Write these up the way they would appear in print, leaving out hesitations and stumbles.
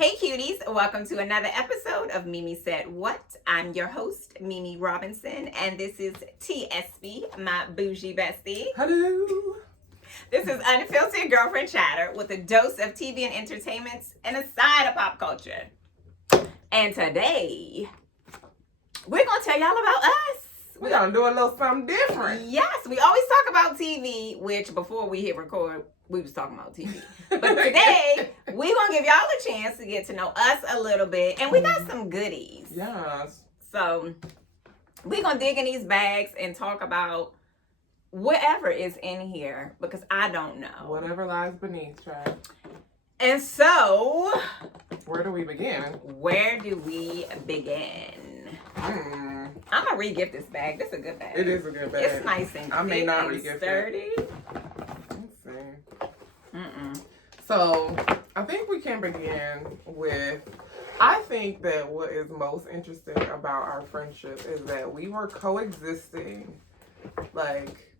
Hey cuties, welcome to another episode of Mimi Said What. I'm your host, Mimi Robinson, and this is Espi, my bougie bestie. Hello. This is unfiltered girlfriend chatter with a dose of TV and entertainment and a side of pop culture. And today, we're going to tell y'all about us. We're going to do a little something different. Yes, we always talk about TV, which before we hit record, we was talking about TV. But today, we're going to give y'all a chance to get to know us a little bit. And we got some goodies. Yes. So, we're going to dig in these bags and talk about whatever is in here. Because I don't know. Whatever lies beneath, child. And so, where do we begin? Where do we begin? I'm going to re-gift this bag. This is a good bag. It is a good bag. It's nice and I may not re-gift sturdy. So, I think we can begin with, I think that what is most interesting about our friendship is that we were coexisting, like,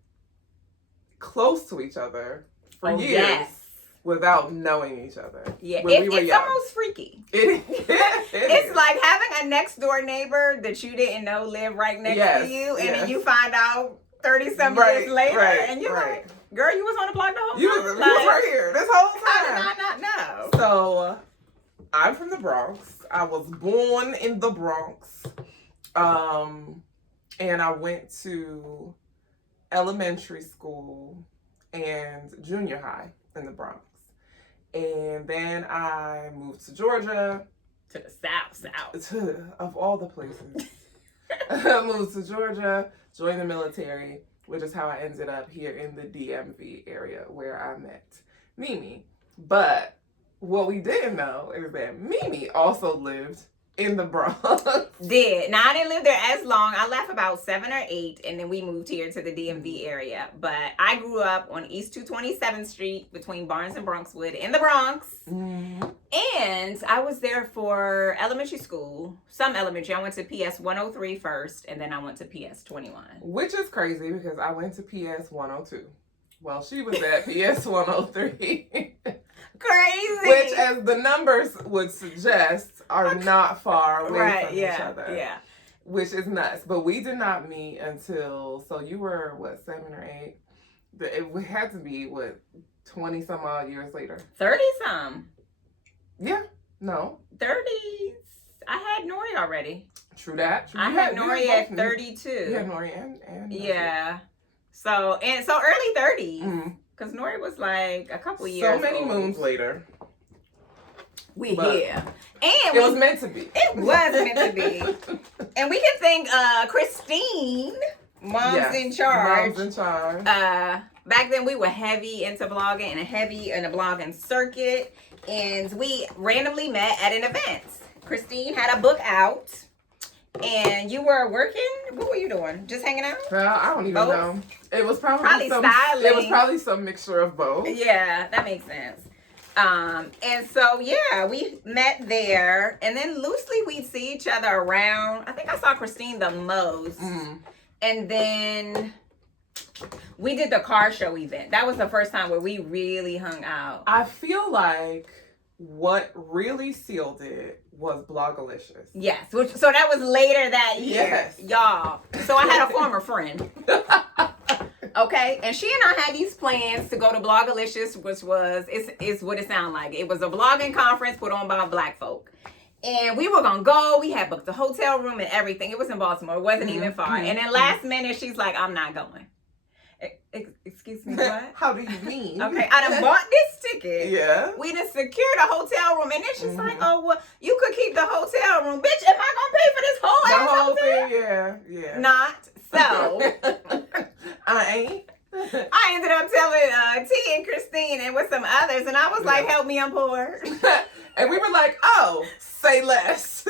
close to each other for years. Yes. Without knowing each other. Yeah, it's almost freaky. It's like having a next door neighbor that you didn't know lived right next to you, and then you find out 30-some years later, and you're like, girl, you was on the block the whole time. You was right here this whole time. How did I not know? So, I'm from the Bronx. I was born in the Bronx. And I went to elementary school and junior high in the Bronx. And then I moved to Georgia. To the south. Of all the places. I moved to Georgia, joined the military, which is how I ended up here in the DMV area where I met Mimi. But what we didn't know is that Mimi also lived in the Bronx. Now, I didn't live there as long. I left about 7 or 8, and then we moved here to the DMV area. But I grew up on East 227th Street between Barnes and Bronxwood in the Bronx. Mm-hmm. And I was there for elementary school. Some elementary. I went to PS 103 first, and then I went to PS 21. Which is crazy because I went to PS 102. Well, she was at PS 103. Crazy. Which, as the numbers would suggest, are not far away from each other. Yeah. Which is nuts. But we did not meet until, so you were, 7 or 8? It had to be, 20 some odd years later. 30 some. Yeah. No. 30s. I had Nori already. True that. I had Nori at 32. You had Nori and yeah. So early 30s. Because Nori was like a couple years So many old. moons later. We here. And it was meant to be. It was meant to be. And we can thank Christine, Moms in Charge. Moms in Charge. Back then we were heavy into blogging and heavy in the blogging circuit. And we randomly met at an event. Christine had a book out. And you were working? What were you doing? Just hanging out? Well, I don't even know. It was probably some styling. It was probably some mixture of both. Yeah, that makes sense. And so yeah, we met there, and then loosely we'd see each other around. I think I saw Christine the most. And then we did the car show event. That was the first time where we really hung out. I feel like what really sealed it was Blogalicious. Yes. So that was later that year. Yes. Y'all. So I had a former friend. Okay. And she and I had these plans to go to Blogalicious, which was, it's what it sounded like. It was a blogging conference put on by Black folk. And we were going to go. We had booked the hotel room and everything. It was in Baltimore. It wasn't even far. And then last minute, she's like, I'm not going. Excuse me, what? How do you mean? Okay, I done bought this ticket. Yeah. We done secured a hotel room. And then she's like, oh, well, you could keep the hotel room. Bitch, am I going to pay for this whole thing? Yeah. Not. So. I ain't. I ended up telling T and Christine and with some others. And I was like, help me, I'm poor. And we were like, oh, say less.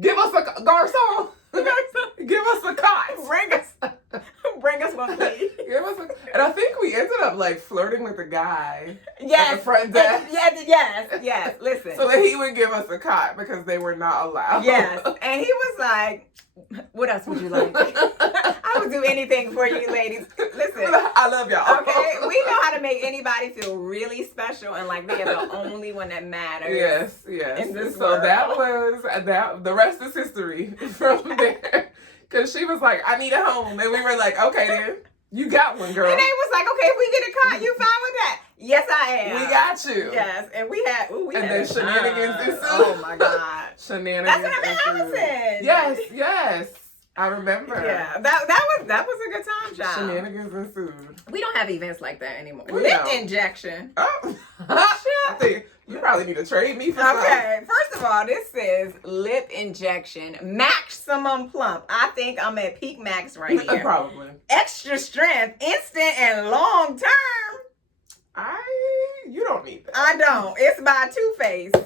Give us a garçon. Give us a cot. Bring us one, please. And I think we ended up like flirting with the guy. Yes. At the front desk. Yes. Listen. So that he would give us a cot because they were not allowed. Yes. And he was like, what else would you like? I I would do anything for you ladies. Listen. I love y'all. Okay, we know how to make anybody feel really special and like they are the only one that matters. Yes. In this So world. that was that. The rest is history from there. Because she was like, I need a home. And we were like, okay then. You got one, girl. And they was like, okay, if we get a car, you fine with that? Yes, I am. We got you. Yes, and we had then shenanigans ensued. Oh my God. Shenanigans. That's what Allison. Yes. I remember. Yeah, that was a good time, child. Shenanigans ensued. We don't have events like that anymore. We Lip don't. injection. Oh. I think you probably need to trade me for something. Okay, first of all, this says lip injection, maximum plump. I think I'm at peak max right here. Probably. Extra strength, instant and long term. You don't need that. I don't. It's by Too Faced.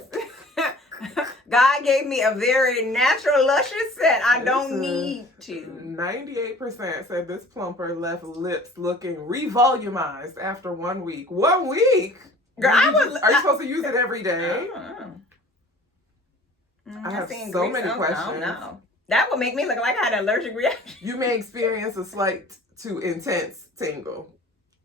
God gave me a very natural, luscious set. I don't need to. 98% said this plumper left lips looking revolumized after 1 week. 1 week? Girl, are you supposed to use it every day? I have so many questions. I don't know. That would make me look like I had an allergic reaction. You may experience a slight to intense tingle.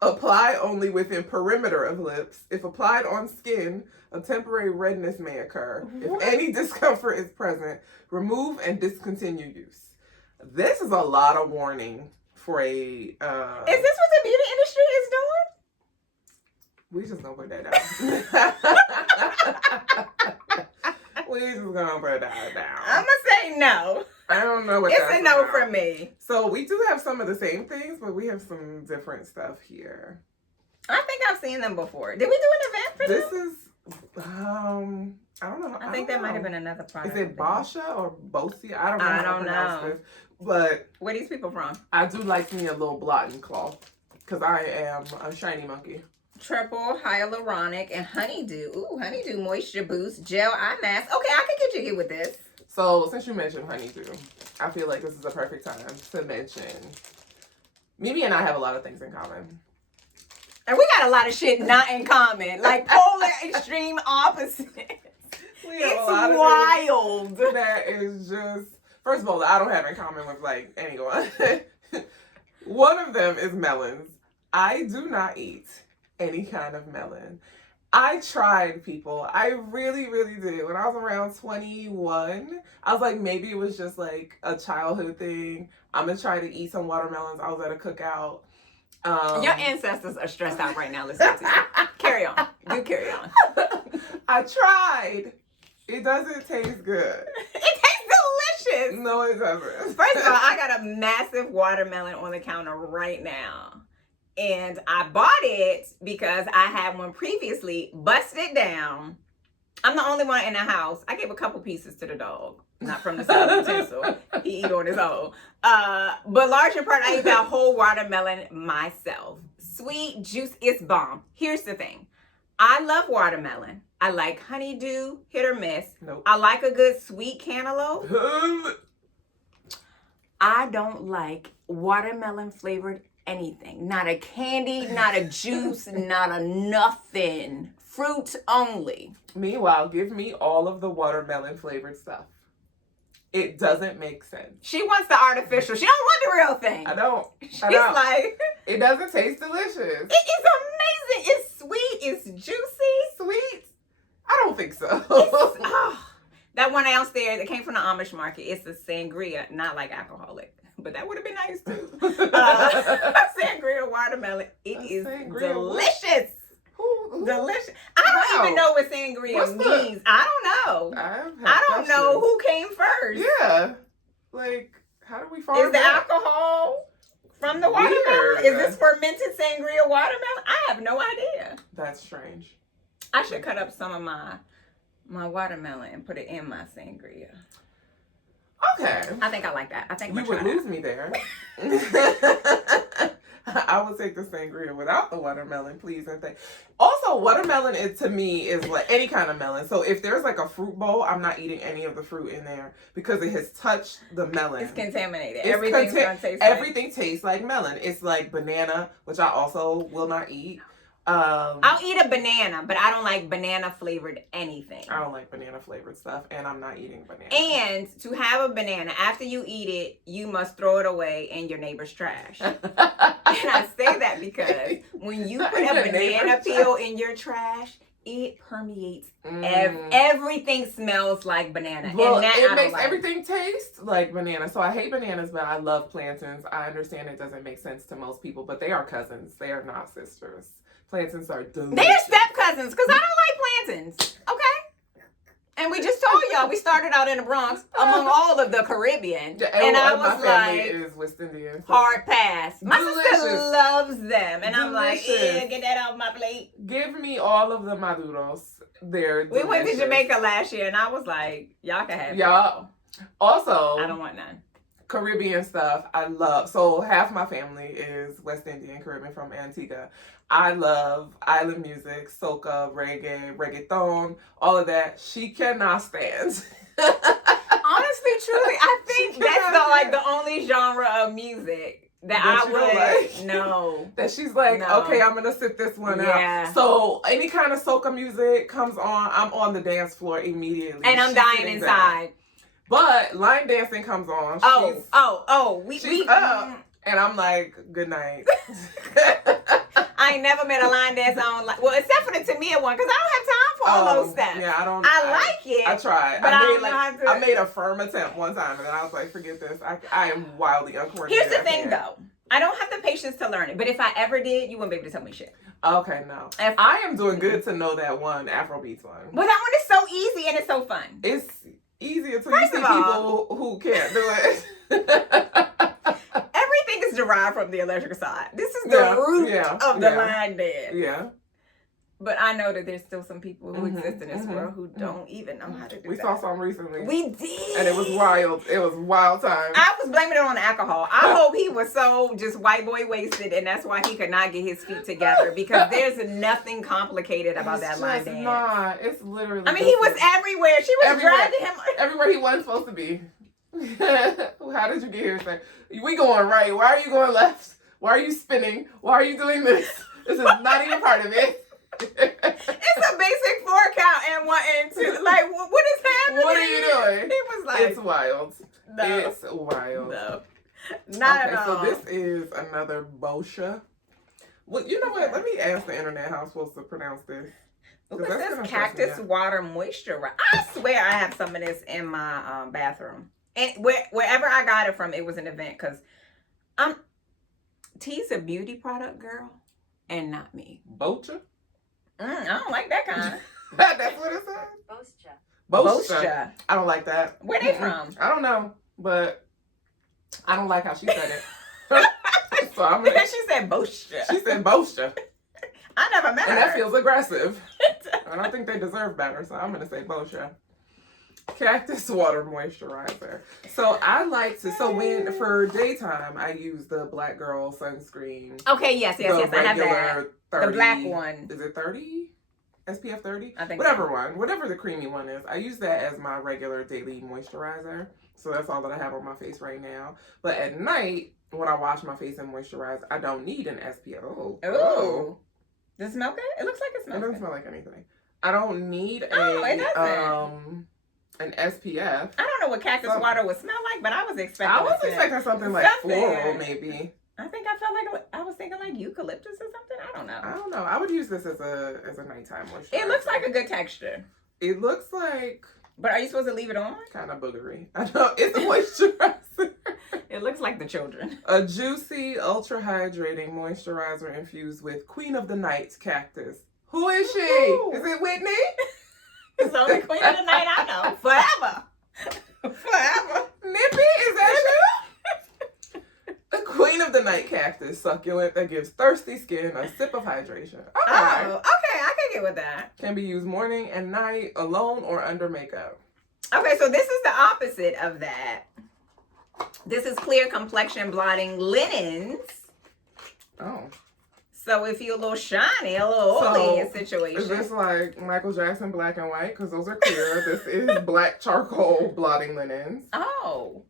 Apply only within perimeter of lips. If applied on skin, a temporary redness may occur. What? If any discomfort is present, remove and discontinue use. This is a lot of warning for a... Is this what the beauty industry is doing? We just gonna put that down. We just gonna put that down. I'm gonna say no. I don't know what it's that's a no about. for me. So we do have some of the same things, but we have some different stuff here. I think I've seen them before. Did we do an event for This them? is, I don't know. I think that might have been another product. Is it Basha or Bosia? I don't know. I how to don't pronounce know. this. But Where are these people from? I do like me a little blotting cloth because I am a shiny monkey. Triple hyaluronic and honeydew. Ooh, honeydew moisture boost gel eye mask. Okay, I could get jiggy with this. So since you mentioned honeydew, I feel like this is a perfect time to mention. Mimi and I have a lot of things in common. And we got a lot of shit not in common. Like polar extreme opposites. It's wild. That is just, first of all, I don't have in common with like anyone. One of them is melons. I do not eat any kind of melon. I tried, people. I really, really did. When I was around 21, I was like, maybe it was just like a childhood thing. I'm gonna try to eat some watermelons. I was at a cookout. Your ancestors are stressed out right now listening to you. Carry on. Do carry on. I tried. It doesn't taste good. It tastes delicious. No, it doesn't. First of all, I got a massive watermelon on the counter right now. And I bought it because I had one previously, busted down. I'm the only one in the house. I gave a couple pieces to the dog. Not from the side utensil. He eat on his own. But larger part, I eat that whole watermelon myself. Sweet, juice, it's bomb. Here's the thing. I love watermelon. I like honeydew, hit or miss. Nope. I like a good sweet cantaloupe. I don't like watermelon flavored anything. Not a candy, not a juice, not a nothing. Fruit only. Meanwhile, give me all of the watermelon flavored stuff. It doesn't make sense. She wants the artificial. She don't want the real thing. I don't. She's like, it doesn't taste delicious. it is amazing. It's sweet. It's juicy. Sweet? I don't think so. That 1 ounce there that came from the Amish market, it's a sangria, not like alcoholic. But that would have been nice too. Sangria watermelon. It is delicious. Delicious. I don't even know what sangria means. I don't know. I don't know who came first. Yeah. Like, how do we find Is the alcohol from the watermelon? Is this fermented sangria watermelon? I have no idea. That's strange. I should cut up some of my watermelon and put it in my sangria. Okay. I think I like that. I think you would lose me there. I would take the sangria without the watermelon, please and thank. Also, watermelon to me is like any kind of melon. So if there's like a fruit bowl, I'm not eating any of the fruit in there because it has touched the melon. It's contaminated. Everything tastes like melon. It's like banana, which I also will not eat. I'll eat a banana, but I don't like banana flavored anything. I don't like banana flavored stuff, and I'm not eating banana. And to have a banana, after you eat it, you must throw it away in your neighbor's trash. And I say that because when you put a banana peel in your trash, it permeates. Everything smells like banana. Well, and that it makes everything taste like banana. So I hate bananas, but I love plantains. I understand it doesn't make sense to most people, but they are cousins. They are not sisters. Plantains are delicious. They're step cousins because I don't like plantains. Okay? And we just told y'all we started out in the Bronx among all of the Caribbean. And I was like, is West Indian. So. Hard pass. My sister loves them. And I'm like, get that off my plate. Give me all of the maduros. They're delicious. We went to Jamaica last year and I was like, y'all can have y'all. Also, I don't want none. Caribbean stuff I love. So half my family is West Indian Caribbean from Antigua. I love island music, soca, reggae, reggaeton, all of that. She cannot stand. Honestly, truly, I think that's the only genre of music that I would know. That she's like, okay, I'm gonna sit this one out. So any kind of soca music comes on, I'm on the dance floor immediately. And I'm dying inside. But line dancing comes on. We up. And I'm like, good night. I ain't never met a line dance on, well, except for the Tamia one, because I don't have time for all those steps. Yeah, I like it. I tried. But I made a firm attempt one time, and then I was like, forget this. I am wildly uncoordinated. Here's the thing, though. I don't have the patience to learn it, but if I ever did, you wouldn't be able to tell me shit. Okay, no. I am doing good to know that one Afrobeats one. Well, that one is so easy and it's so fun. It's easier to see people who can't do it. Everything is derived from the electrical side. This is the root of the line dance. Yeah. But I know that there's still some people who exist in this world who don't even know how to do that. We saw some recently. We did. And it was wild. It was wild time. I was blaming it on alcohol. I hope he was so just white boy wasted and that's why he could not get his feet together because there's nothing complicated about that line dance. It's not. It's literally. I mean, he was everywhere. She was dragging him. Everywhere he wasn't supposed to be. How did you get here, sir? We going right. Why are you going left? Why are you spinning? Why are you doing this? This is not even part of it. It's a basic 4 count and 1 and 2. Like, what is happening? What are you doing? He was like, it's wild. No. It's wild. No. Not at all. So this is another Boscia. Well, you know what? Let me ask the internet how I'm supposed to pronounce this. Look at this cactus water moisturizer. I swear I have some of this in my bathroom. And wherever I got it from, it was an event because T's a beauty product girl and not me. Boscia? I don't like that kind. That's what it says? Boscia. I don't like that. Where they from? I don't know, but I don't like how she said it. So I'm gonna, she said Boscia. She said Boscia. I never met her. And that feels aggressive. I don't think they deserve better, so I'm going to say Boscia. Cactus water moisturizer. So I like to, for daytime, I use the Black Girl sunscreen. Okay, yes. I have that. 30, the black one. Is it 30? SPF 30? I think whatever the creamy one is. I use that as my regular daily moisturizer. So that's all that I have on my face right now. But at night, when I wash my face and moisturize, I don't need an SPF. Oh. Does it smell good? It looks like it smells good. It doesn't smell like anything. I don't need an SPF. I don't know what cactus water would smell like, but I was expecting. I was expecting something like floral, maybe. I think I felt like I was thinking like eucalyptus or something. I don't know. I would use this as a nighttime moisturizer. It looks like a good texture. It looks like. But are you supposed to leave it on? Kind of boogery. I know it's a moisturizer. It looks like the children. A juicy, ultra hydrating moisturizer infused with Queen of the Night cactus. Who is she? Ooh. Is it Whitney? It's the only Queen of the Night I know. Forever. Nippy, is that you? The Queen of the Night cactus succulent that gives thirsty skin a sip of hydration. Okay. Oh, okay. I can get with that. Can be used morning and night, alone or under makeup. Okay, so this is the opposite of that. This is clear complexion blotting linens. Oh. So if you're a little shiny, a little oily in situation. Is this like Michael Jackson black and white? Because those are clear. This is black charcoal blotting linens. Oh.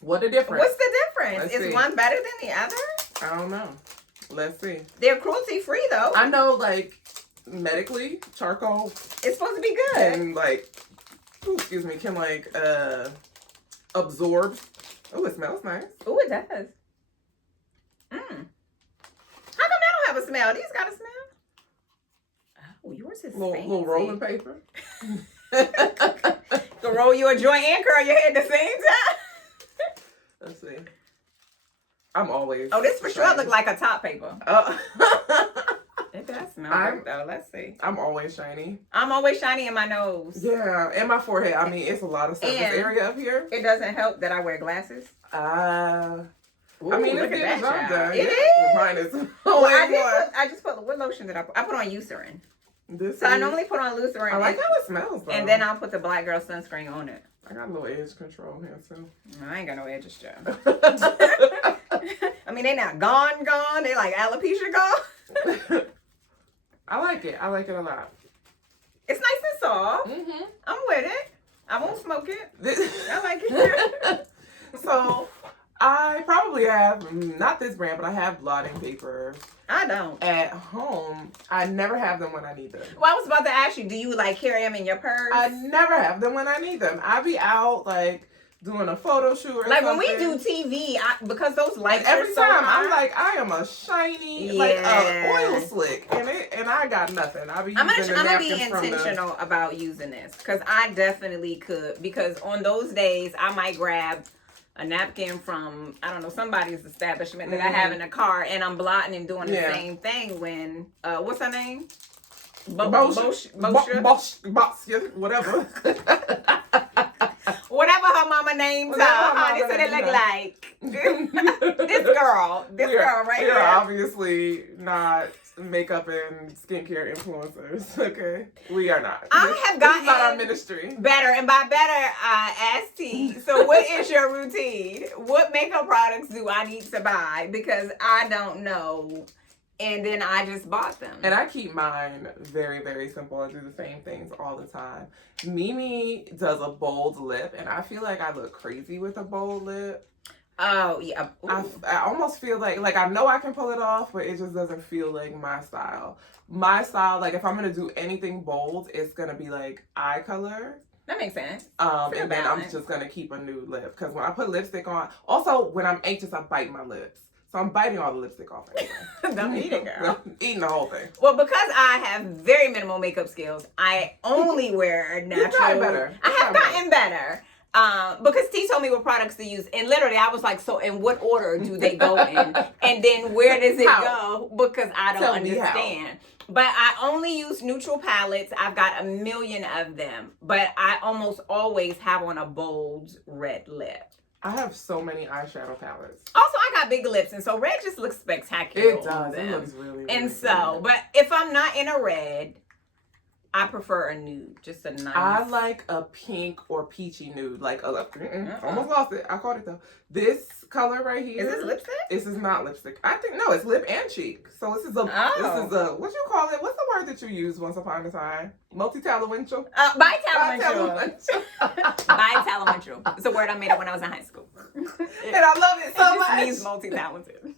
What a difference. What's the difference? Is one better than the other? I don't know. Let's see. They're cruelty free though. I know, like, medically, charcoal. It's supposed to be good. And, like, excuse me, can, like, absorb. Oh, it smells nice. Oh, it does. How come that don't have a smell? These got a smell? Oh, yours is fancy. Little rolling paper. To roll you a joint and curl your head at the same time. Let's see. I'm always. Oh, this for sure look like a top paper. Oh. It does smell good though. Let's see. I'm always shiny. I'm always shiny in my nose. Yeah, and my forehead. I mean, it's a lot of surface area up here. It doesn't help that I wear glasses. I mean, look it's at that, job done. It is. Mine is. I just put what lotion did I put? I put on Eucerin. I normally put on Eucerin. I like how it smells though. And then I'll put the Black Girl sunscreen on it. I got a little edge control here too. I ain't got no edges, Joe. I mean, they not gone. They like alopecia gone. I like it. I like it a lot. It's nice and soft. Mm-hmm. I'm with it. I won't smoke it. I like it. So, I probably have, not this brand, but I have blotting papers. I don't. At home, I never have them when I need them. Well, I was about to ask you, do you like carry them in your purse? I never have them when I need them. I be out, like, doing a photo shoot or like something. when we do TV, because those lights every are so time high, I'm like, I am a shiny, like oil slick, and I got nothing. I'm gonna be intentional about using this because I definitely could. Because on those days, I might grab a napkin from, I don't know, somebody's establishment that I have in the car, and I'm blotting and doing the same thing when what's her name? Whatever. Whatever her mama names her, this what it look like. This girl right here. We are obviously not makeup and skincare influencers. Okay, we are not. I have gotten not our ministry. Better, and by better, ask T. So, what is your routine? What makeup products do I need to buy? Because I don't know. And then I just bought them. And I keep mine very, very simple. I do the same things all the time. Mimi does a bold lip, and I feel like I look crazy with a bold lip. Oh, yeah. I almost feel like I know I can pull it off, but it just doesn't feel like my style. My style, like if I'm going to do anything bold, it's going to be like eye color. That makes sense. And then I'm just going to keep a nude lip. Because when I put lipstick on, also when I'm anxious, I bite my lips. So I'm biting all the lipstick off anyway. Don't eat it, girl. I'm eating the whole thing. Well, because I have very minimal makeup skills, I only wear natural. You've gotten better. I have gotten better. Because T told me what products to use. And literally, I was like, so in what order do they go in? And then where does it go? Because I don't understand. But I only use neutral palettes. I've got a million of them. But I almost always have on a bold red lip. I have so many eyeshadow palettes. Also, I got big lips, and so red just looks spectacular. It does. It looks really, really And good. so, but if I'm not in a red, I prefer a nude, just a nice. I like a pink or peachy nude, like almost lost it. I caught it though. This color right here. Is this lipstick? This is not lipstick. I think no, it's lip and cheek. So this is a what you call it? What's the word that you used once upon a time? Bitalawinchell. Bitalawinchell. Bitalawinchell. It's a word I made up when I was in high school. And I love it so much. It means multi-talented.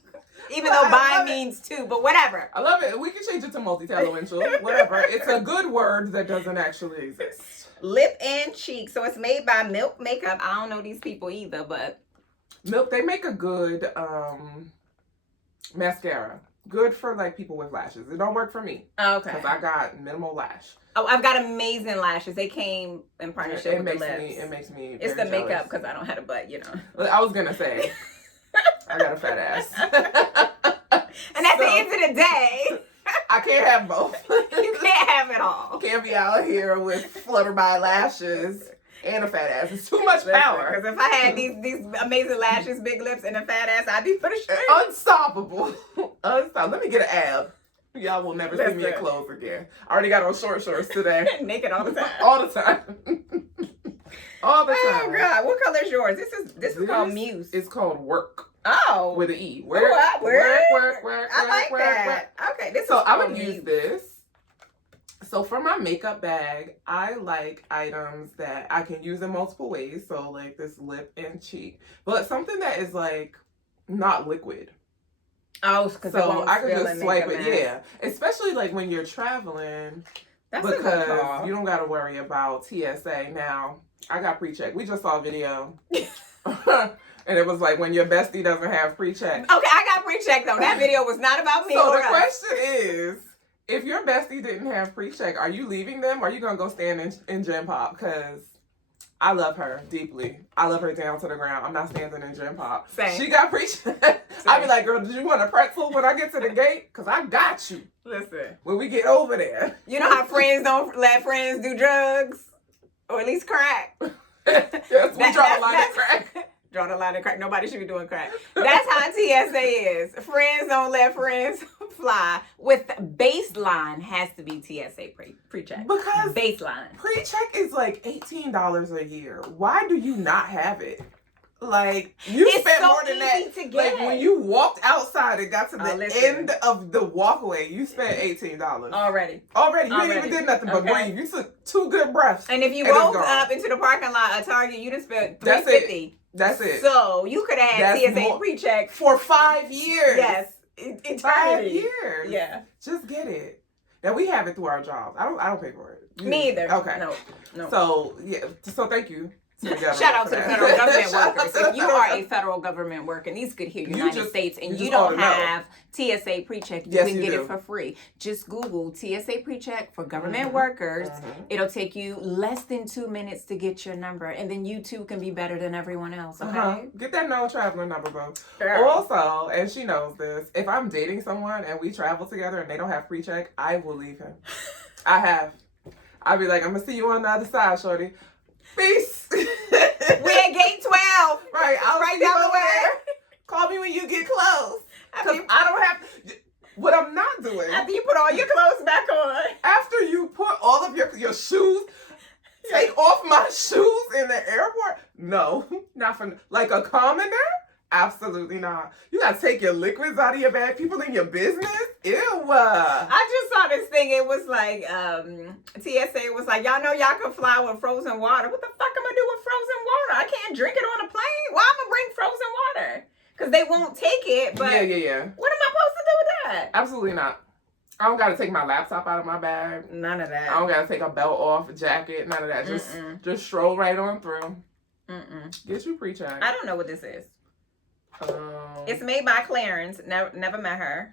Even though bi means two, but whatever. I love it. We can change it to multi-talential. Whatever. It's a good word that doesn't actually exist. Lip and cheek. So it's made by Milk Makeup. I don't know these people either, but Milk, they make a good mascara. Good for like people with lashes. It don't work for me. Okay. Because I got minimal lash. Oh, I've got amazing lashes. They came in partnership with the lips. It makes me It's the jealous. makeup because I don't have a butt, you know. I was going to say, I got a fat ass. And at the end of the day, I can't have both. You can't have it all. Can't be out here with flutterby lashes and a fat ass. It's too much power. Because if I had these amazing lashes, big lips, and a fat ass, I'd be pretty sure. Unstoppable. Unstoppable. Let me get an ab. Y'all will never see me in clothes again. I already got on short shorts today. Naked all the time. All the time. All the time. Oh God, what color is yours? This is called Muse. It's called Work. Oh. With an E. Work. I like that. Okay, so I'm gonna use this. So for my makeup bag, I like items that I can use in multiple ways. So like this lip and cheek, but something that is like not liquid. Oh, because so I could just swipe it. Yeah, especially like when you're traveling, because you don't got to worry about TSA. Now I got pre-check. We just saw a video, and it was like when your bestie doesn't have pre-check. Okay, I got pre-check though. That video was not about me. So the question is, if your bestie didn't have pre-check, are you leaving them, or are you gonna go stand in Gym Pop? Because I love her deeply. I love her down to the ground. I'm not standing in Gym Pop. Same. She got pre-check. I be like, girl, did you want a pretzel when I get to the gate? Because I got you. Listen. When we get over there. You know how friends don't let friends do drugs? Or at least crack. Yes, we draw the line at crack. Draw the line at crack. Nobody should be doing crack. That's how TSA is. Friends don't let friends fly. With baseline has to be TSA pre-check. Because baseline. Pre-check is like $18 a year. Why do you not have it? Like, you spent so more than that. To get. Like, when you walked outside and got to the end of the walkway, you spent $18. Already. You didn't even did nothing but breathe. You took 2 good breaths. And if you rolled up into the parking lot of Target, you just spent $350. That's it. So you could have had TSA pre-check for 5 years. Yes, eternity. 5 years. Yeah, just get it. Now we have it through our jobs. I don't pay for it. Me either. Okay. No. So yeah. So thank you. Shout out to the federal government workers. If you are a federal government worker, and these could hear United States, and you don't have TSA Pre-Check, you can get it for free. Just Google TSA Pre-Check for government workers. It'll take you less than 2 minutes to get your number, and then you too can be better than everyone else. Okay, get that non-traveler number, bro. Also, and she knows this, if I'm dating someone and we travel together and they don't have Pre-Check, I will leave him. I'll be like, I'm gonna see you on the other side, shorty. Peace. We at gate 12. Right, I'll right down the way. Call me when you get close. Because I don't have. What I'm not doing. After you put all your clothes back on. After you put all of your shoes, take off my shoes in the airport. No, not for like a commoner. Absolutely not. You gotta take your liquids out of your bag. People in your business. Ew. I just saw this thing. It was like TSA was like, y'all know y'all can fly with frozen water. What the fuck am I do with frozen water? I can't drink it on a plane. Why am I bring frozen water? Because they won't take it. But yeah. What am I supposed to do with that? Absolutely not. I don't gotta take my laptop out of my bag. None of that. I don't gotta take a belt off, a jacket. None of that. Just stroll right on through. Get you pre-check. I don't know what this is. It's made by Clarence. Never met her.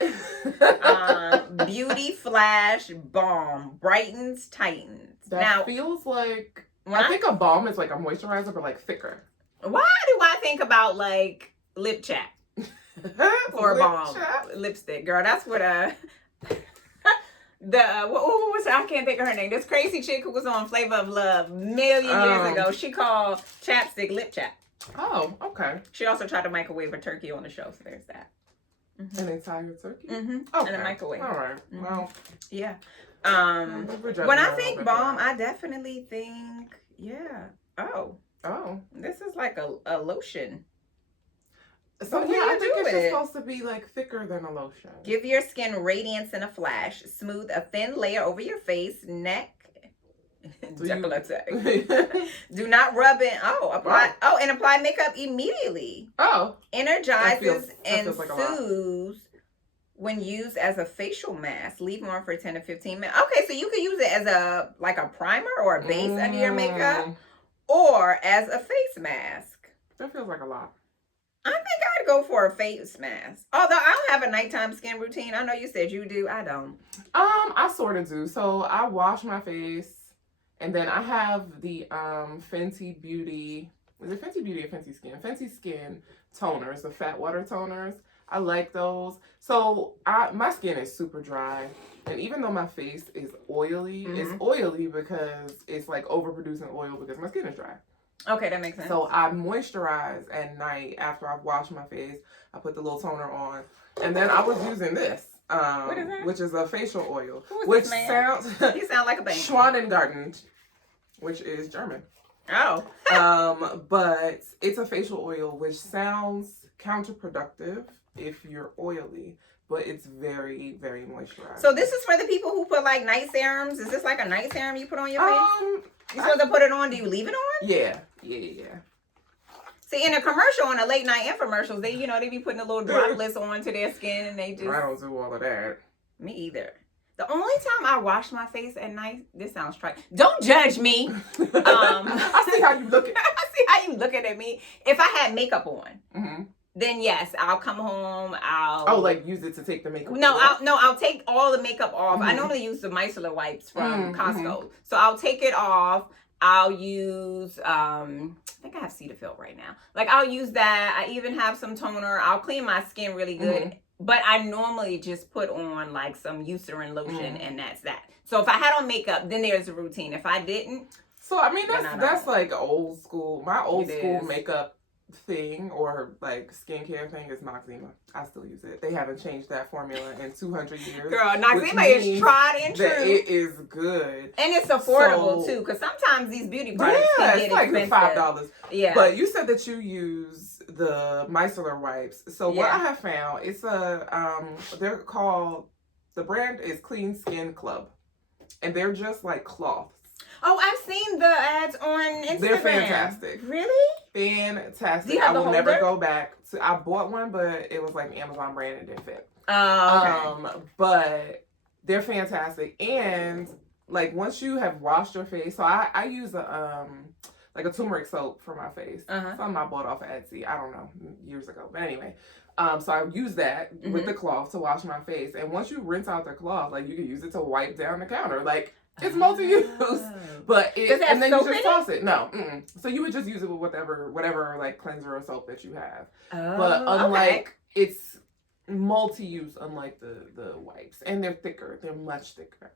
Beauty Flash Balm brightens, tightens. That feels like I think a balm is like a moisturizer, but like thicker. Why do I think about like lip chat or balm lipstick, girl? That's what what was I can't think of her name. This crazy chick who was on Flavor of Love million years ago. She called chapstick lip chat. Oh, okay. She also tried to microwave a turkey on the show, so there's that. An entire turkey? Okay. And a microwave. All right. Well, yeah. When I think balm, I definitely think, Oh, this is like a lotion. So yeah, I think it's just supposed to be like thicker than a lotion. Give your skin radiance in a flash. Smooth a thin layer over your face, neck. Do not rub in. And apply makeup immediately. Energizes and soothes when used as a facial mask. Leave on for 10 to 15 minutes. Okay, so you could use it as a primer or a base under your makeup, or as a face mask. That feels like a lot. I think I'd go for a face mask. Although I don't have a nighttime skin routine. I know you said you do. I don't. I sort of do. So I wash my face. And then I have the Fenty Beauty. Is it Fenty Beauty or Fenty Skin? Fenty Skin toners, the fat water toners. I like those. So my skin is super dry. And even though my face is oily, it's oily because it's like overproducing oil because my skin is dry. Okay, that makes sense. So I moisturize at night after I've washed my face. I put the little toner on. And then I was using this. What is that? Which is a facial oil. Which sounds you sound like a bank. Schwanengarten, which is German. But it's a facial oil which sounds counterproductive if you're oily, but it's very, very moisturizing. So this is for the people who put like night serums. Is this like a night serum you put on your face? You supposed to put it on? Do you leave it on? Yeah. See, in a commercial, on a late night infomercials, they be putting a little droplets onto their skin, and they just. I don't do all of that. Me either. The only time I wash my face at night, this sounds trite. Don't judge me. I see how you looking. I see how you looking at me. If I had makeup on, then yes, I'll come home. Like use it to take the makeup. I'll take all the makeup off. I normally use the micellar wipes from Costco, so I'll take it off. I'll use, I think I have Cetaphil right now. Like, I'll use that. I even have some toner. I'll clean my skin really good. But I normally just put on, like, some Eucerin lotion, and that's that. So if I had on makeup, then there's a routine. If I didn't. So, I mean, that's like old school. My old school makeup thing or like skincare thing is Noxzema. I still use it. They haven't changed that formula in 200 years. Girl, Noxzema is tried and true. It is good. And it's affordable too, because sometimes these beauty products can get expensive. Like $5. Yeah. But you said that you use the micellar wipes. So what I have found, it's they're called, the brand is Clean Skin Club. And they're just like cloths. Oh, I've seen the ads on Instagram. They're fantastic. Really? Fantastic. I will never go back to. I bought one, but it was like an Amazon brand and it didn't fit. Okay. But they're fantastic. And like once you have washed your face, so I use a turmeric soap for my face. Something I bought off of Etsy. I don't know, years ago. But anyway. So I use that with the cloth to wash my face. And once you rinse out the cloth, like you can use it to wipe down the counter. Like it's multi-use, but and then you just toss it. No, so you would just use it with whatever like cleanser or soap that you have. But unlike it's multi-use, unlike the wipes, and they're thicker. They're much thicker.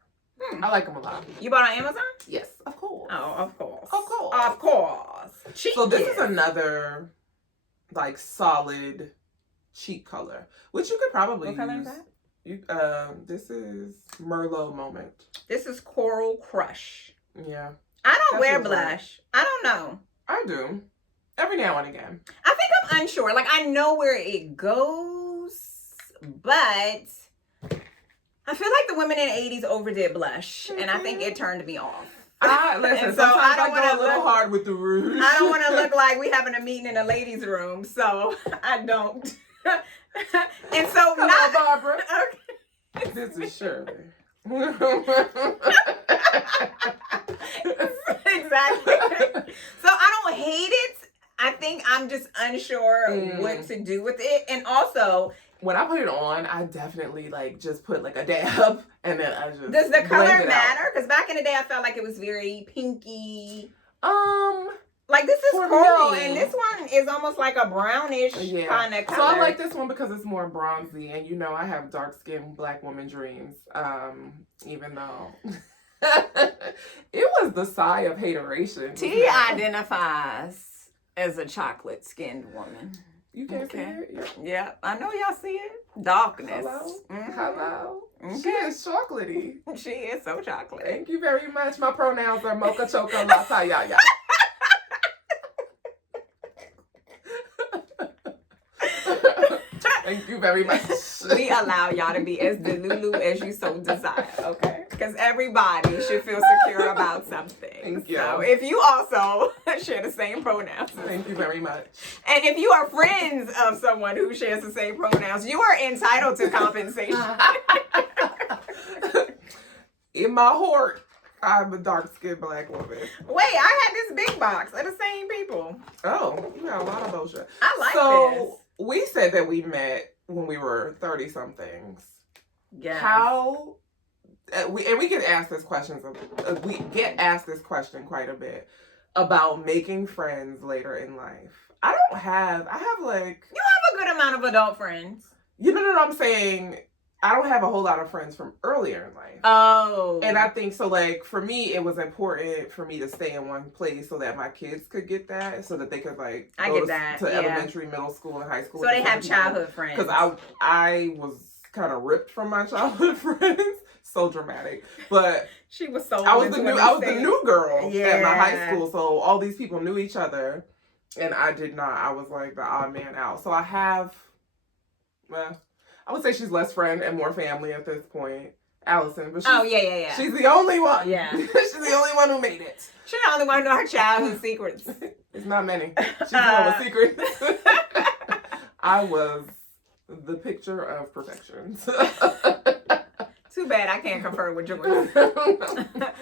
I like them a lot. You bought on Amazon? Yes, of course. Oh, of course. Of course. So this is a another like solid cheek color, which you could probably use. What color is that? This is Merlot Moment. This is Coral Crush. Yeah. I don't wear blush. I don't know. I do. Every now and again. I think I'm unsure. Like, I know where it goes, but I feel like the women in the 80s overdid blush, and I think it turned me off. Listen, so I don't want to look hard with the rouge. I don't want to look like we having a meeting in a ladies' room, so I don't. And so hello, Barbara. Okay. This is Shirley. Exactly. So I don't hate it. I think I'm just unsure what to do with it. And also, when I put it on, I definitely like just put like a dab and then I just does the color matter? Because back in the day I felt like it was very pinky. Like this is coral, and this one is almost like a brownish kind of color. So I like this one because it's more bronzy, and you know I have dark skinned black woman dreams. Even though it was the sigh of hateration. T identifies as a chocolate skinned woman. You can't see it? Yeah, I know y'all see it. Darkness. Hello? Hello? She is chocolatey. She is so chocolate. Thank you very much. My pronouns are mocha, choco, lata, ya. Thank you very much. We allow y'all to be as delulu as you so desire, okay? Because everybody should feel secure about something. Thank you. So if you also share the same pronouns. Thank you very much. And if you are friends of someone who shares the same pronouns, you are entitled to compensation. In my heart, I'm a dark-skinned black woman. Wait, I had this big box of the same people. Oh, you got a lot of bullshit. I like this. We said that we met when we were 30-somethings. Yeah. How... we get asked this question. We get asked this question quite a bit about making friends later in life. I have like... You have a good amount of adult friends. You know what I'm saying? I don't have a whole lot of friends from earlier in life. Oh. And I think so, like, for me, it was important for me to stay in one place so that my kids could get that, so that they could, like, go to elementary, middle school, and high school. So they have childhood friends. Because I was kind of ripped from my childhood friends. So dramatic. But she was so I was the new girl at my high school, so all these people knew each other, and I did not. I was, like, the odd man out. So I have, well, I would say she's less friend and more family at this point. Allison, but yeah. She's the only one. Yeah. She's the only one who made it. She's the only one who know her childhood secrets. It's not many. She's the one with secrets. I was the picture of perfection. Too bad I can't confer with Joyce.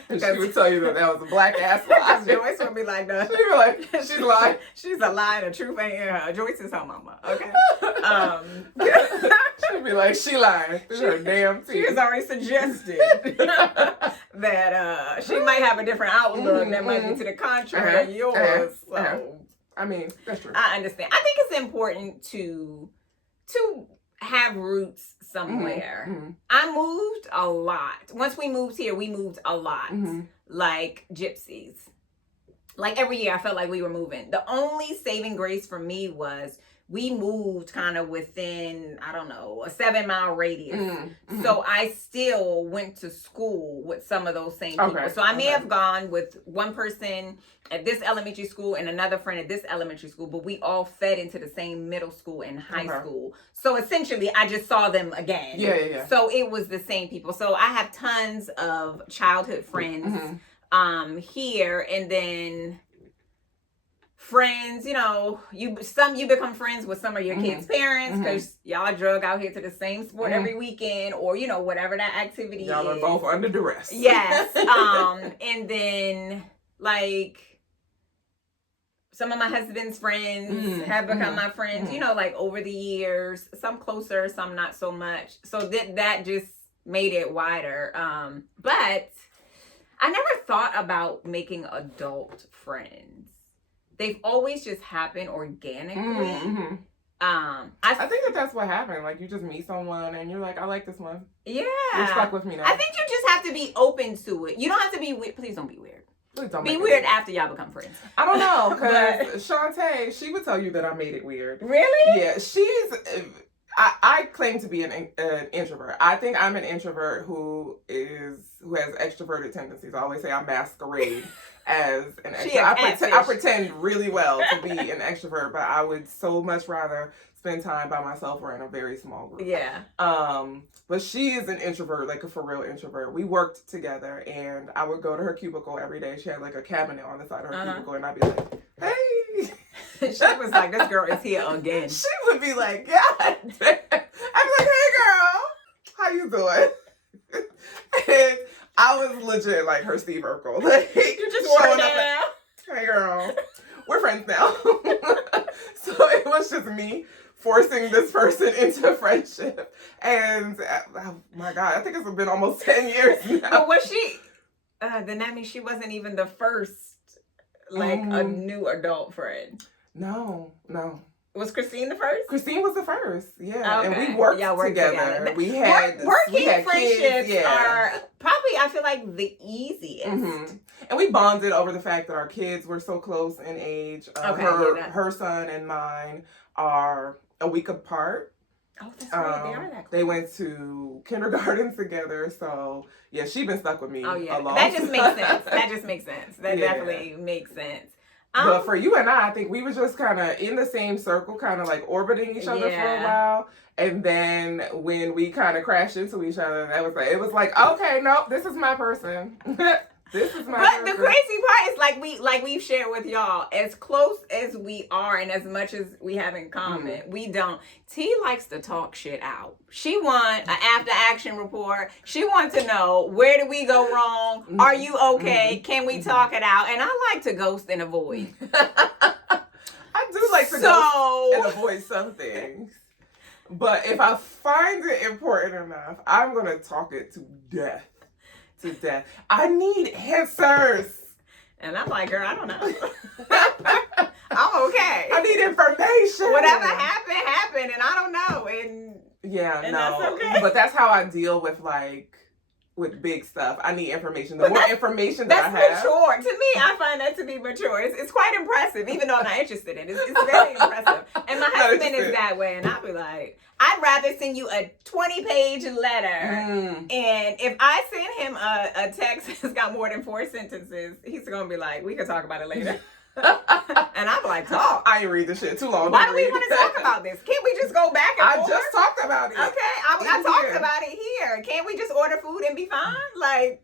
She would tell you that was a black ass lie. Joyce would be like, no. She'd be like, she's lying. She's a lie, the truth ain't in her. Joyce is her mama. Okay. She'd be like, she lying. Through her damn teeth. She has already suggested that she might have a different outlook that might be to the contrary of yours. So I mean, that's true. I understand. I think it's important to have roots somewhere. Mm-hmm. I moved a lot. Once we moved here, we moved a lot. Mm-hmm. Like gypsies. Like every year I felt like we were moving. The only saving grace for me was we moved kind of within, I don't know, a 7-mile radius. Mm-hmm. So I still went to school with some of those same people. So I may have gone with one person at this elementary school and another friend at this elementary school, but we all fed into the same middle school and high school. So essentially I just saw them again. Yeah. So it was the same people. So I have tons of childhood friends here, and then friends, you know, you become friends with some of your kids' parents because y'all drug out here to the same sport every weekend, or you know, whatever that activity y'all are both under duress. Yes. And then like some of my husband's friends have become my friends, you know, like over the years, some closer, some not so much. So that just made it wider. But I never thought about making adult friends. They've always just happened organically. I think that's what happened. Like, you just meet someone and you're like, I like this one. Yeah. You're stuck with me now. I think you just have to be open to it. You don't have to be weird. Please don't be weird. Please don't be weird after y'all become friends. I don't know, because Shantae, she would tell you that I made it weird. Really? Yeah, I claim to be an introvert. I think I'm an introvert who has extroverted tendencies. I always say I masquerade as an extrovert. I pretend really well to be an extrovert, but I would so much rather spend time by myself or in a very small group. Yeah. But she is an introvert, like a for real introvert. We worked together, and I would go to her cubicle every day. She had like a cabinet on the side of her cubicle, and I'd be like, hey. She was like, this girl is here again. She would be like, God damn. I'd be like, hey girl, how you doing? And I was legit like her Steve Urkel. Like, you just showing up like, hey girl, we're friends now. So it was just me forcing this person into friendship. And oh my God, I think it's been almost 10 years now. But was she, then that means she wasn't even the first, like a new adult friend. No. Was Christine the first? Christine was the first, yeah. Okay. And we worked together. We had friendships kids, are probably, I feel like, the easiest. And we bonded over the fact that our kids were so close in age. Her son and mine are a week apart. Oh, that's right. They are that close. They went to kindergarten together, so yeah, she's been stuck with me. Oh yeah, a long that just makes sense. That Yeah. definitely makes sense. But for you and I think we were just kind of in the same circle, kind of like orbiting each other for a while. And then when we kind of crashed into each other, it was like, okay, nope, this is my person. This is my person. The crazy part is like we've shared with y'all, as close as we are and as much as we have in common, we don't. T likes to talk shit out. She wants an after action report. She wants to know, where did we go wrong? Are you okay? Can we talk it out? And I like to ghost and avoid. I do like to ghost and avoid some things. But if I find it important enough, I'm going to talk it to death. I need answers. And I'm like, girl, I don't know. I'm okay. I need information. Whatever happened, and I don't know. And that's okay. But that's how I deal with big stuff. I need information. The more information that I have. That's mature. To me, I find that to be mature. It's quite impressive, even though I'm not interested in it. It's very impressive. And my husband is that way, and I'll be like, I'd rather send you a 20-page letter. And if I send him a text that's got more than 4 sentences, he's going to be like, we can talk about it later. And I'm like, talk. I ain't read the shit too long. Why do we want to talk about this? Can't we just go back and forth? I just talked about it. Okay, I talked about it here. Can't we just order food and be fine? Like,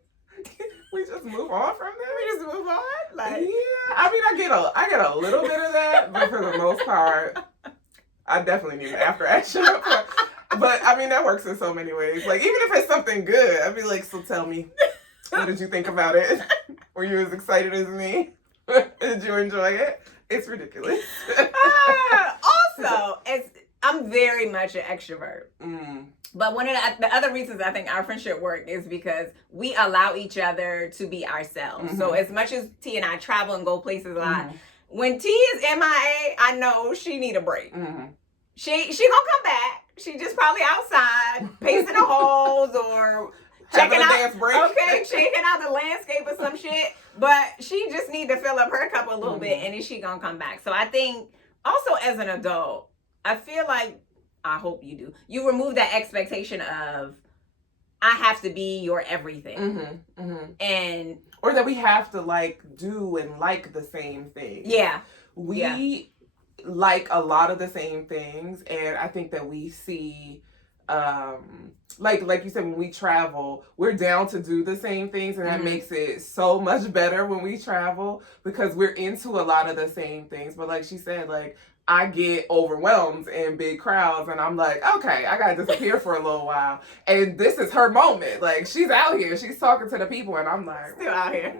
we just move on from there. we just move on. Like, yeah, I mean, I get a little bit of that, but for the most part, I definitely need an after action. But I mean, that works in so many ways. Like, even if it's something good, I'd be like, so tell me, what did you think about it? Were you as excited as me? Did you enjoy it? It's ridiculous. Also, I'm very much an extrovert. But one of the other reasons I think our friendship worked is because we allow each other to be ourselves. So as much as T and I travel and go places a lot, when T is MIA, I know she need a break. She gonna come back. She just probably outside pacing the halls or checking out dance break. Okay, checking out the landscape or some shit. But she just need to fill up her cup a little bit, and then she gonna come back. So I think also as an adult, I feel like, I hope you do, you remove that expectation of I have to be your everything, and or that we have to like do and like the same thing. Yeah, we like a lot of the same things, and I think that we see. Like you said, when we travel, we're down to do the same things, and that makes it so much better when we travel because we're into a lot of the same things. But like she said, like I get overwhelmed in big crowds, and I'm like, okay, I gotta disappear for a little while. And this is her moment. Like she's out here, she's talking to the people, and I'm like, still out here.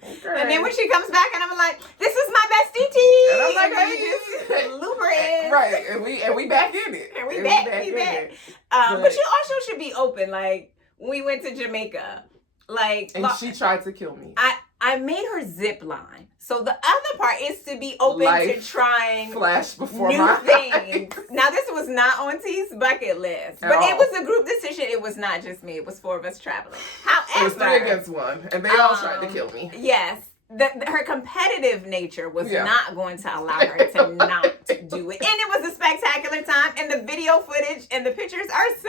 Okay. And then when she comes back, and I'm like, "This is my bestie T." And I'm like, and "Hey, just lubricate." Right, and we back in it. And we back. But you also should be open. Like when we went to Jamaica, like, and she tried to kill me. I made her zip line. So the other part is to be open to trying flash before new my things. Now this was not on T's bucket list, but it was a group decision. It was not just me. It was 4 of us traveling. However, it was 3 against 1, and they all tried to kill me. Yes. Her competitive nature was not going to allow her to not do it. And it was a spectacular time. And the video footage and the pictures are so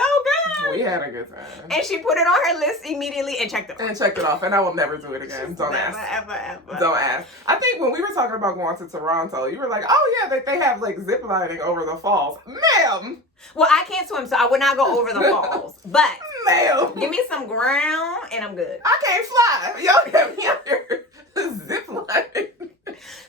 good. We had a good time. And she put it on her list immediately and checked it off. And I will never do it again. Don't ask. Ever. Don't ask. I think when we were talking about going to Toronto, you were like, oh yeah, they have like zip lining over the falls. Ma'am! Well, I can't swim, so I would not go over the falls. But ma'am, give me some ground and I'm good. I can't fly. Y'all got me out here zip lining.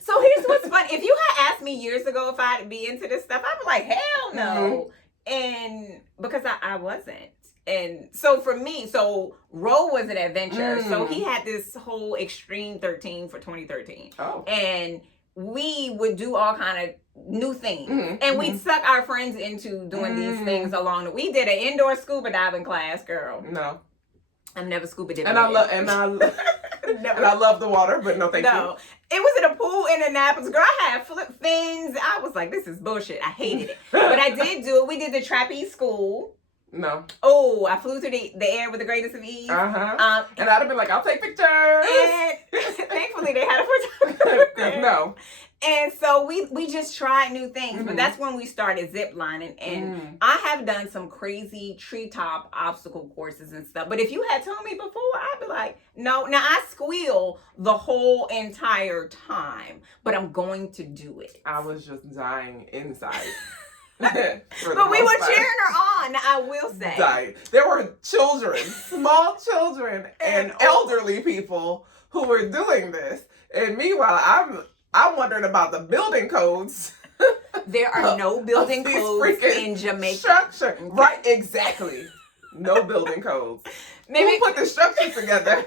So here's what's fun. If you had asked me years ago if I'd be into this stuff, I'd be like, hell no. And because I wasn't. And so for me, Ro was an adventure. So he had this whole Extreme 13 for 2013. Oh. And we would do all kind of new things. And we'd suck our friends into doing these things along the way. We did an indoor scuba diving class, girl. No. I've never scuba dived. And I love the water, but no thank you. It was in a pool in Annapolis. Girl, I had flip fins. I was like, this is bullshit. I hated it. But I did do it. We did the trapeze school. No. Oh, I flew through the air with the greatest of ease. And I'd have been like, I'll take pictures. And thankfully they had a photographer. No. And so we just tried new things. But that's when we started zip lining. And I have done some crazy treetop obstacle courses and stuff. But if you had told me before, I'd be like, no. Now I squeal the whole entire time. But I'm going to do it. I was just dying inside. But we were cheering her on, I will say. Dying. There were children, small children, and elderly people who were doing this. And meanwhile, I'm wondering about the building codes. There are no building codes in Jamaica. Structure. Okay. Right, exactly. No building codes. Maybe who put the structure together?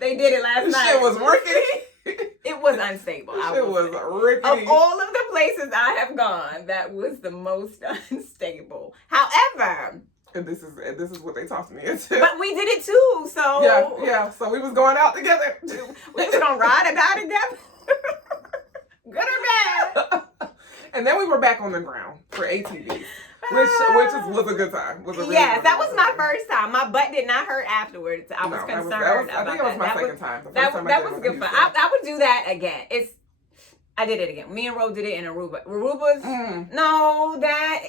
They did it last night. Shit was rickety. It was unstable. It was rickety. Of all of the places I have gone, that was the most unstable. However, and this is what they talked me into. But we did it too, so yeah. So we was going out together. We was gonna ride or die together. Good or bad. And then we were back on the ground for ATVs. Which was a good time. Yes, that was my first time. My butt did not hurt afterwards. I was concerned about that. I think it was my second time. That was good fun. I would do that again. I did it again. Me and Ro did it in Aruba. Arubas? No, that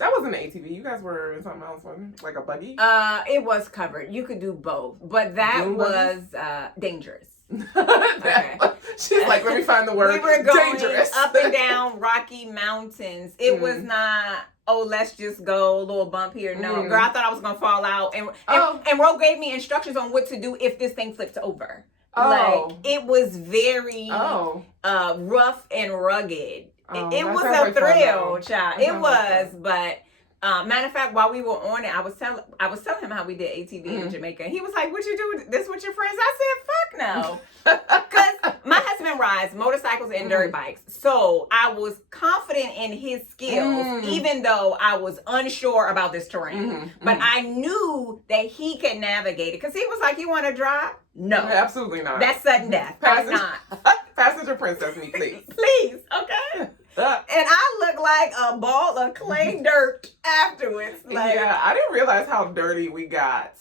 wasn't an ATV. You guys were in something else, wasn't it? Like a buggy? It was covered. You could do both. But that was dangerous. Okay. She's like, let me find the word. We were going dangerous. up and down rocky mountains. It was not, oh, let's just go, a little bump here. No, girl, I thought I was going to fall out. And Ro gave me instructions on what to do if this thing flipped over. Like, it was very rough and rugged. It was a thrill, child. It was, but... matter of fact, while we were on it, I was telling him how we did ATV in Jamaica. And he was like, "What you do this with your friends?" I said, "Fuck no," because my husband rides motorcycles and dirt bikes, so I was confident in his skills, even though I was unsure about this terrain. But I knew that he could navigate it because he was like, "You want to drive?" No, absolutely not. That's sudden death. I'm not. Passenger princess me, please. Please, okay. And I look like a ball of clay dirt afterwards. Like, yeah, I didn't realize how dirty we got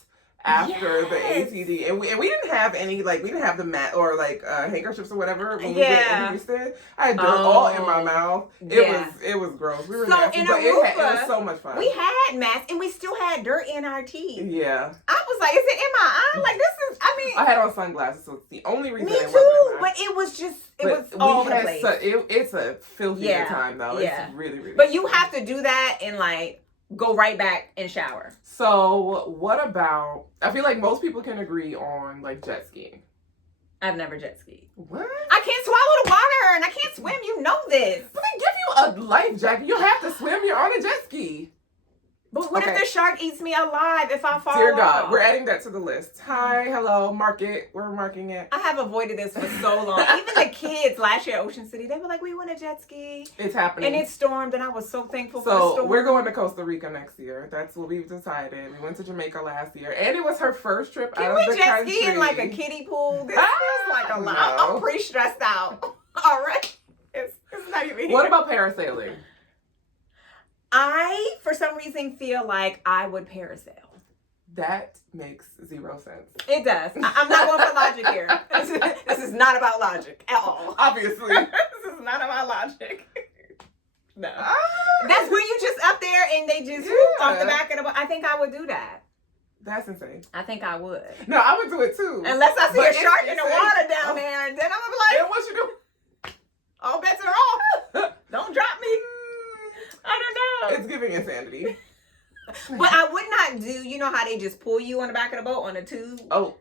after the ATD, and we didn't have any, like, we didn't have the mat or like handkerchiefs or whatever when we went in Houston. I had dirt all in my mouth. It was gross. We were nasty, but it was so much fun. We had masks and we still had dirt in our teeth. Yeah, I was like, is it in my eye? Like, this is. I mean, I had on sunglasses, so it's the only reason. Me too, but it was just. It was all the place. It's a filthy time though. Yeah. It's really, really. But you have to do that and like go right back and shower. So what about? I feel like most people can agree on like jet skiing. I've never jet skied. What? I can't swallow the water and I can't swim. You know this. But they give you a life jacket. You have to swim. You're on a jet ski. But what if the shark eats me alive if I fall Dear God, off? we're adding that to the list. Hi, hello, mark it. We're marking it. I have avoided this for so long. Even the kids last year at Ocean City, they were like, we want a jet ski. It's happening. And it stormed and I was so thankful for the storm. So we're going to Costa Rica next year. That's what we've decided. We went to Jamaica last year. And it was her first trip out of the country. Can we jet ski in like a kiddie pool? This feels like a lot. No. I'm pretty stressed out. All right. It's not even here. What about parasailing? I, for some reason, feel like I would parasail. That makes zero sense. It does. I'm not going for logic here. This is not about logic at all. Obviously. This is not about logic. No. That's where you just up there and they just whoop off the back of the boat. I think I would do that. That's insane. I think I would. No, I would do it too. Unless I see a shark in the water down there, and then I'm gonna be like, then what you do? All bets are off. Don't drop me. I don't know. It's giving insanity. But I would not do, you know how they just pull you on the back of the boat on a tube? Oh.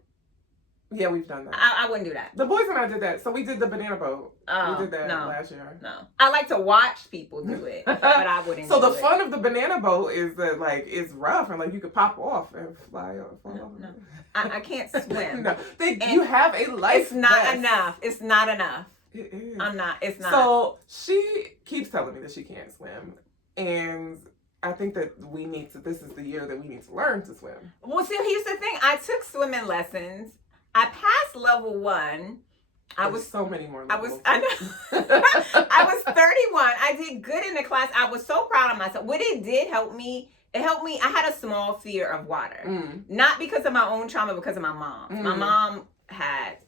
Yeah, we've done that. I wouldn't do that. The boys and I did that. So we did the banana boat. Oh, we did that last year. No. I like to watch people do it, but I wouldn't So the fun of the banana boat is that, like, it's rough and, like, you could pop off and fly off. No. I can't swim. No. You have a life It's not vest. enough. It's not enough. It is. It's not. So she keeps telling me that she can't swim. And I think that this is the year that we need to learn to swim. Well, see, here's the thing. I took swimming lessons. I passed level 1. I was so many more levels. I was 31. I did good in the class. I was so proud of myself. What it did help me, I had a small fear of water. Not because of my own trauma, because of my mom. My mom had,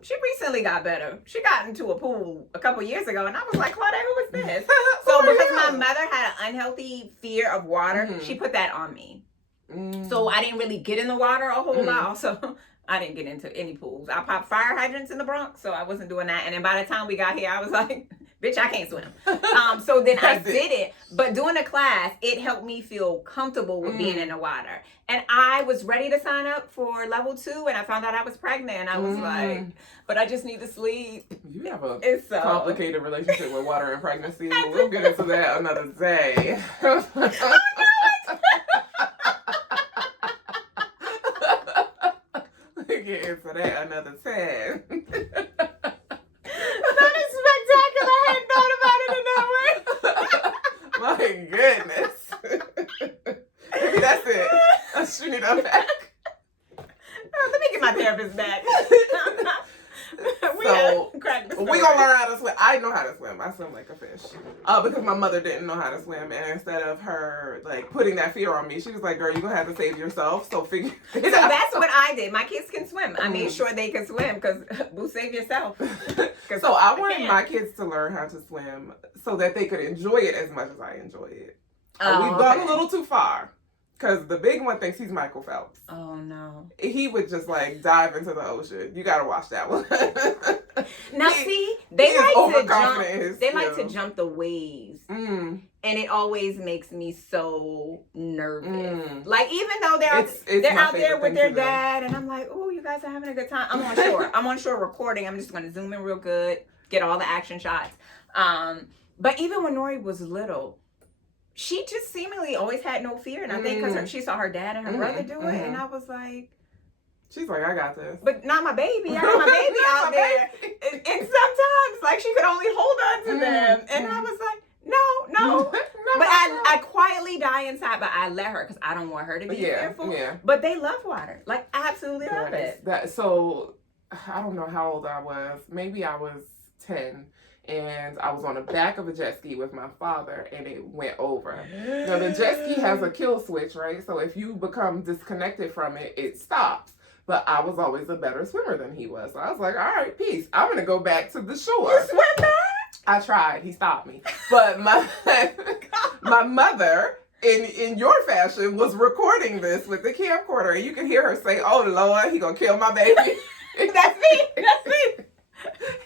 she recently got better. She got into a pool a couple years ago, and I was like, Claudette, who is this? So because my mother had an unhealthy fear of water, she put that on me. So I didn't really get in the water a whole lot. Also, I didn't get into any pools. I popped fire hydrants in the Bronx, so I wasn't doing that. And then by the time we got here, I was like, bitch, I can't swim. So then I did it. But doing the class, it helped me feel comfortable with being in the water. And I was ready to sign up for level 2, and I found out I was pregnant. And I was like, but I just need to sleep. You have a complicated relationship with water and pregnancy. We'll get into that another day. Get into that another time. That is spectacular. I hadn't thought about it in that way. My goodness. Maybe that's it. She need to unpack. Let me get my therapist back. We gonna learn how to swim. I know how to swim. I swim like a fish. Because my mother didn't know how to swim, and instead of her like putting that fear on me, she was like, "Girl, you're gonna have to save yourself." So figure it out. So that's what I did. My kids can swim. I made sure they could swim because boo, save yourself. So I wanted my kids to learn how to swim so that they could enjoy it as much as I enjoy it. We've gone a little too far. Because the big one thinks he's Michael Phelps. Oh, no. He would just, like, dive into the ocean. You gotta watch that one. Now, see, they like to jump the waves. Mm. And it always makes me so nervous. Like, even though they're out there with their dad, and I'm like, oh, you guys are having a good time. I'm on shore. I'm on shore recording. I'm just going to zoom in real good, get all the action shots. But even when Nori was little, she just seemingly always had no fear. And I think because she saw her dad and her brother do it. And I was like... She's like, I got this. But not my baby. I got my baby out there. And sometimes, like, she could only hold on to them. And I was like, no. But I quietly die inside, but I let her because I don't want her to be fearful. Yeah. But they love water. Like, absolutely love it. So, I don't know how old I was. Maybe I was 10. And I was on the back of a jet ski with my father, and it went over. Now, the jet ski has a kill switch, right? So, if you become disconnected from it, it stops. But I was always a better swimmer than he was. So I was like, all right, peace. I'm going to go back to the shore. You swim back? I tried. He stopped me. But my mother, in your fashion, was recording this with the camcorder. And you can hear her say, oh, Lord, he going to kill my baby. That's me.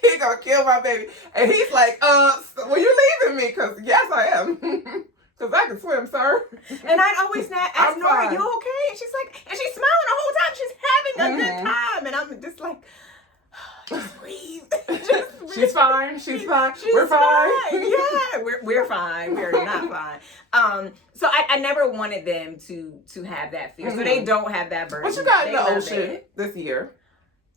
He going to kill my baby. And he's like, well, you leaving me? Because, yes, I am. Because I can swim, sir. And I'd always ask Nora, are you okay? And she's like, and she's smiling the whole time. She's having a good time. And I'm just like, just breathe. Just breathe. She's fine. She's fine. We're fine. Yeah, we're fine. We're not fine. So I never wanted them to have that fear. So they don't have that burden. What you got in the ocean this year?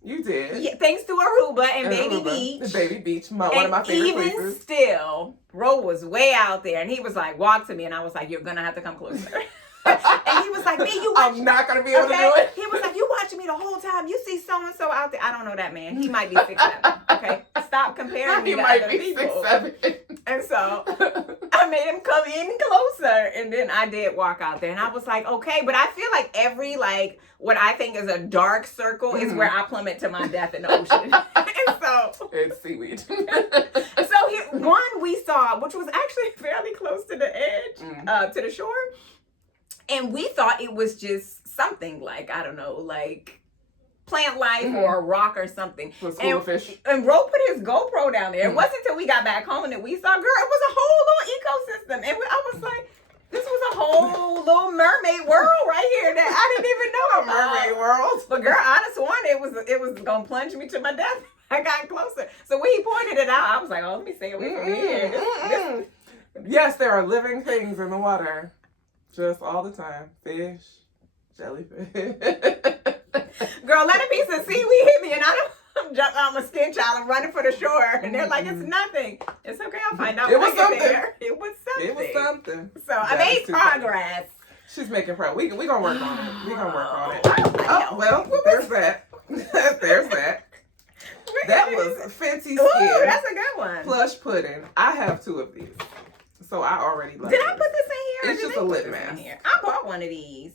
You did. Yeah, thanks to Aruba and Baby Beach. The Baby Beach, one of my favorite places. Even still, Ro was way out there, and he was like, walk to me, and I was like, you're going to have to come closer. And he was like, me, you watch I'm not going to be able to do it. He was like, you watching me the whole time. You see so-and-so out there. I don't know that man. He might be 6'7". Okay? Stop comparing me to other people. He might be 6'7". And so I made him come in closer, and then I did walk out there, and I was like, okay. But I feel like every, like, what I think is a dark circle is where I plummet to my death in the ocean. And so... It's seaweed. So one we saw, which was actually fairly close to the edge, to the shore. And we thought it was just something like, I don't know, like plant life or a rock or something. And fish. And Ro put his GoPro down there. It wasn't until we got back home that we saw, girl, it was a whole little ecosystem. And I was like, this was a whole little mermaid world right here that I didn't even know about. Mermaid world. But girl, I just sworn it was gonna plunge me to my death. I got closer. So when he pointed it out, I was like, oh, let me stay away from here. Yes, there are living things in the water. Just all the time. Fish, jellyfish. Girl, let a piece of seaweed hit me and I'm jumping on my skin child. I'm running for the shore. And they're like, it's nothing. It's okay. I'll find out. It was something. It was something. It was something. So I made progress. She's making progress. We gonna work on it. We gonna work on it. Oh, well, there's that. There's that. That was Fenty Skin. Ooh, that's a good one. Plush pudding. I have 2 of these. So I already like Did I put this in here? It's just a lip mask. I bought one of these.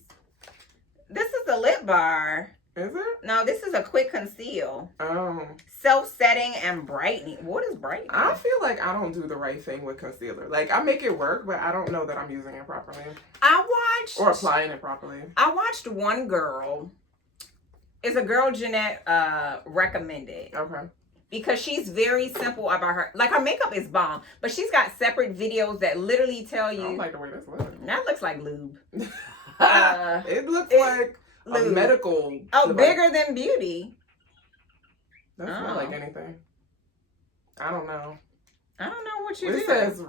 This is the lip bar. Is it? No, this is a quick conceal. Oh. Self-setting and brightening. What is brightening? I feel like I don't do the right thing with concealer. Like, I make it work, but I don't know that I'm using it properly. Or applying it properly. I watched one girl. It's a girl Jeanette recommended. Okay. Because she's very simple about her. Like, her makeup is bomb. But she's got separate videos that literally tell you. I don't like the way this looks. That looks like lube. It looks like lube. A medical device. Bigger than beauty. Doesn't smell like anything. I don't know. I don't know what you do. It says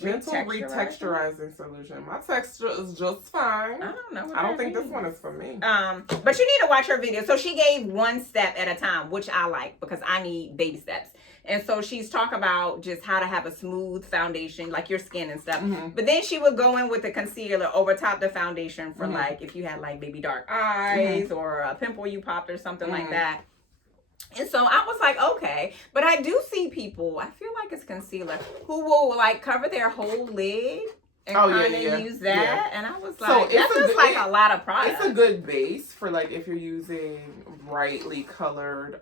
gentle retexturizing solution. My texture is just fine. I don't know. I don't think this one is for me. But you need to watch her video. So she gave one step at a time, which I like because I need baby steps. And so she's talking about just how to have a smooth foundation, like your skin and stuff. But then she would go in with the concealer over top the foundation for like if you had like baby dark eyes or a pimple you popped or something like that. And so I was like, okay. But I do see people, I feel like it's concealer, who will like cover their whole lid and kind of use that. Yeah. And I was like, that's just like a lot of product. It's a good base for like if you're using brightly colored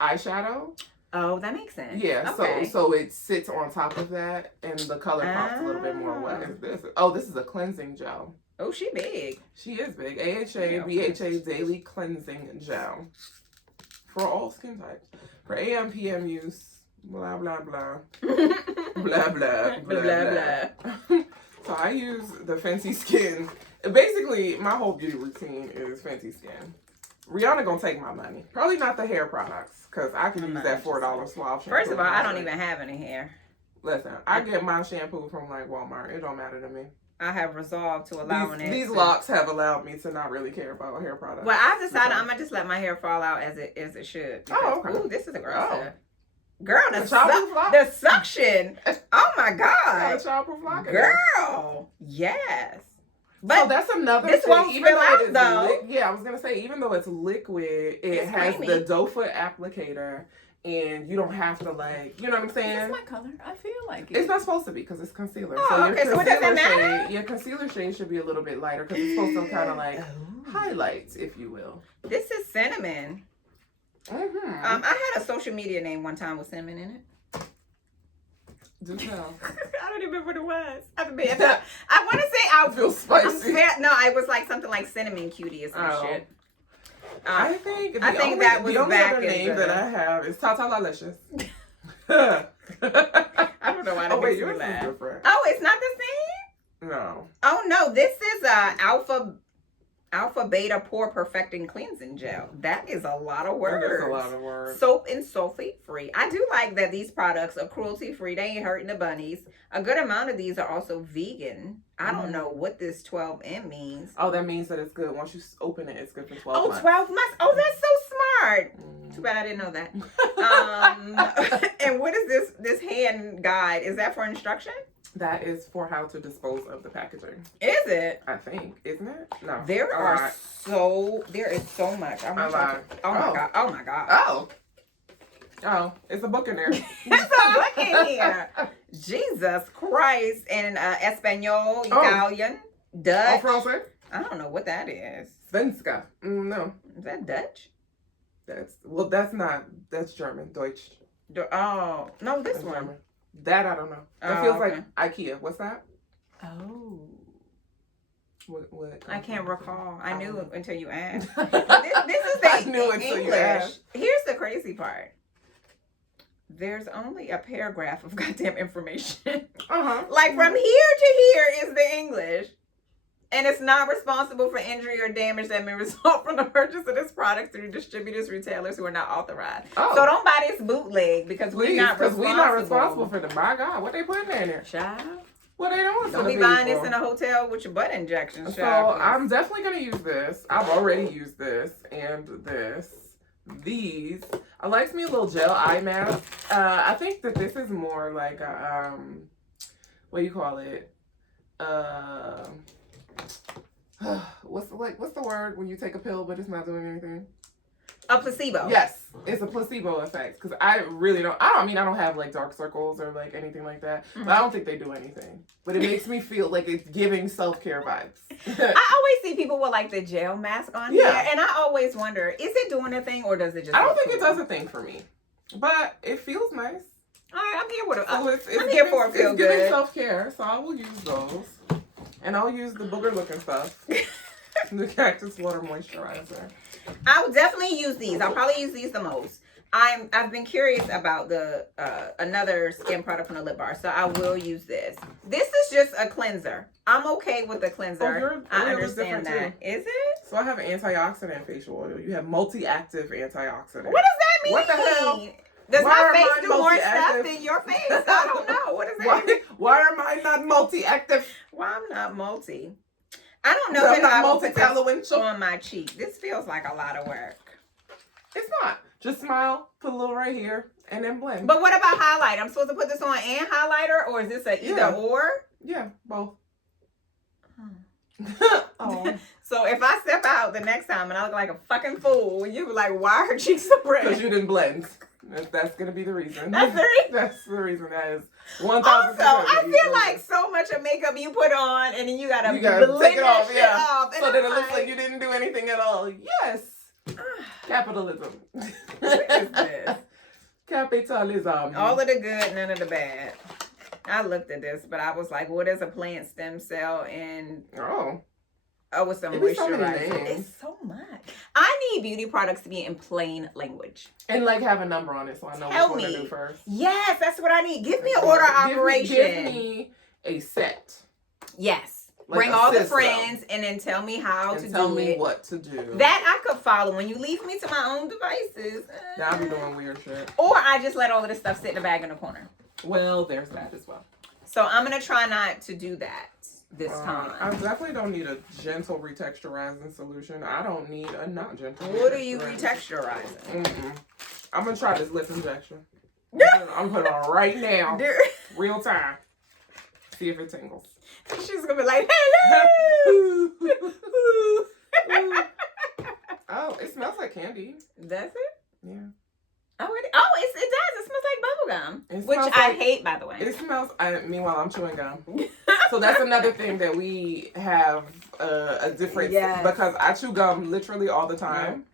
eyeshadow. Oh, that makes sense. Yeah, okay. so it sits on top of that and the color pops a little bit more. What is this? Oh, this is a cleansing gel. Oh, she big. She is big. AHA, BHA Daily Cleansing Gel. For all skin types. For AM, PM use. Blah, blah, blah. Blah, blah, blah, blah. So I use the Fenty Skin. Basically, my whole beauty routine is Fenty Skin. Rihanna gonna take my money. Probably not the hair products, because I can use that $4 Suave shampoo. First of all, I don't even have any hair. Listen, I get my shampoo from like Walmart. It don't matter to me. I have resolved to allowing these locks have allowed me to not really care about hair products. Well, I decided I'm gonna just let my hair fall out as it should. Because, okay. Ooh, this is a girl stuff. Girl, the suction. Oh my God. Girl. Yes. But that's another this thing. won't spill out though. Yeah, I was gonna say, even though it's liquid, it has creamy. the doe foot applicator, and you don't have to like, you know what I'm saying? Is this my color? I feel like it. It's not supposed to be because it's concealer. Oh, so okay. So it doesn't matter. Your concealer shade should be a little bit lighter because it's supposed to kind of like highlights, if you will. This is cinnamon. Mm-hmm. I had a social media name one time with cinnamon in it. Do tell. I don't even remember what it was. I want to say I feel spicy. No, it was like something like cinnamon cutie or some shit. I think that was the only back other name that I have is Bitalawinchell. I don't know why that makes me laugh. Oh, it's not the same? No. Oh no, this is Alpha Beta Pore Perfecting Cleansing Gel. That is a lot of words. That is a lot of words. Soap and sulfate free. I do like that these products are cruelty free. They ain't hurting the bunnies. A good amount of these are also vegan. I don't know what this 12M means. Oh, that means that it's good. Once you open it, it's good for 12 months. 12 months. Oh, that's so smart. Too bad I didn't know that. And what is this hand guide? Is that for instruction? That is for how to dispose of the packaging. Is it? I think. Isn't it? No. There is so much. Oh my God. Oh my God. Oh, it's a book in there. It's a book in here. Jesus Christ. And Espanol, Italian, Dutch. Oh, Francais? I don't know what that is. Svenska. No. Is that Dutch? That's German. Deutsch. Oh, no, this one. German. That I don't know. That feels like IKEA. What's that? Oh. What? I can't recall. I knew until you asked. This is the English. Here's the crazy part. There's only a paragraph of goddamn information. Like from here to here is the English. And it's not responsible for injury or damage that may result from the purchase of this product through distributors, retailers who are not authorized. So don't buy this bootleg because we're not responsible for the. My God, what they putting in there? Child. What they doing? Don't be buying this in a hotel with your butt injections. So I'm definitely gonna use this. I've already used this and this. These. I likes me a little gel eye mask. I think that this is more like a what do you call it? What's the word when you take a pill but it's not doing anything? A placebo. Yes, it's a placebo effect because I don't have like dark circles or like anything like that, but I don't think they do anything. But it makes me feel like it's giving self-care vibes. I always see people with like the gel mask on here, and I always wonder, is it doing a thing or does it just? I don't think it does a thing for me, but it feels nice. All right, I'm here with it. So I'm here for it. Feel good. It's giving self-care, so I will use those. And I'll use the booger looking stuff. The Cactus Water Moisturizer. I'll definitely use these. I'll probably use these the most. I've been curious about the another skin product from the lip bar, so I will use this. This is just a cleanser. I'm okay with the cleanser. I understand that. Is it? So I have an antioxidant facial oil. You have multi-active antioxidant. What does that mean? What the hell? Does my face do more stuff than your face? I don't know. What does that mean? Why am I not multi-active? Why I'm not multi? I don't know that I will put this on my cheek. This feels like a lot of work. It's not. Just smile, put a little right here, and then blend. But what about highlight? I'm supposed to put this on and highlighter, or is this a either or? Yeah, both. Oh. So if I step out the next time and I look like a fucking fool, you be like, why are her cheeks so red? Because you didn't blend. That's going to be the reason. That's the reason? That's the reason. That is 1,000%. Also, I feel like so much of makkup you put on and then you got to take it off. Yeah. Off, so that it looks like you didn't do anything at all. Yes. Capitalism. What is this? Capitalism. All of the good, none of the bad. I looked at this, but I was like, what is a plant stem cell? And Oh, with some It be so many moisturizer. names. It's so much. I need beauty products to be in plain language. And like have a number on it so I know Tell which one me. to do first. Yes, that's what I need. Give me an order operation. Give me a set. Yes. Like Bring a all the system. friends and then tell me how to do it. Tell me what to do. That I could follow. When you leave me to my own devices. Now I be doing weird shit. Or I just let all of this stuff sit in the bag in the corner. Well, there's that as well. So I'm going to try not to do that this time. I definitely don't need a gentle retexturizing solution. I don't need a not gentle. What are you retexturizing? I'm going to try this lip injection. I'm putting it on right now. Real time. See if it tingles. She's going to be like, hello. Oh, it smells like candy. Does it? Yeah. Oh, it does. It smells like bubble gum, which I hate, by the way. It smells. Meanwhile, I'm chewing gum. So that's another thing that we have a difference because I chew gum literally all the time.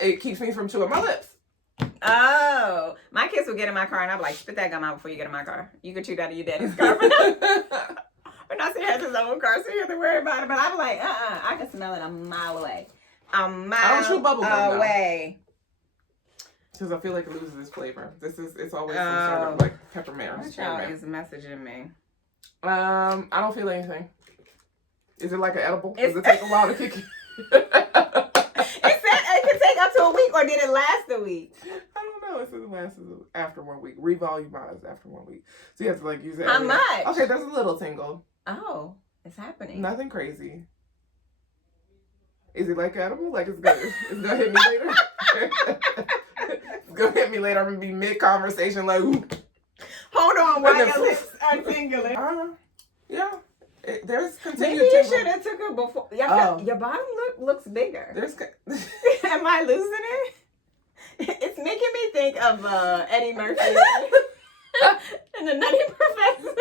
It keeps me from chewing my lips. Oh, my kids will get in my car and I'm like, spit that gum out before you get in my car. You can chew that in your daddy's car. But not saying he has his own car, so you have to worry about it. But I'm like, I can smell it a mile away. A mile I don't chew bubble gum away. Because I feel like it loses its flavor. It's always some sort of like peppermint. What child is messaging me? I don't feel anything. Is it like an edible? Does it take a while to kick in? It said it could take up to a week, or did it last a week? I don't know. It says it lasts after 1 week. Revolumized after 1 week. So you have to like use it. How much? Okay, there's a little tingle. Oh, it's happening. Nothing crazy. Is it like edible? Like it's gonna hit me later? It's gonna hit me later. I'm gonna be mid-conversation like, ooh. Hold on, why your lips are tingling? Yeah. There's continued Maybe you tingle. should have took it before. Your bottom looks bigger. Am I losing it? It's making me think of Eddie Murphy and the Nutty Professor.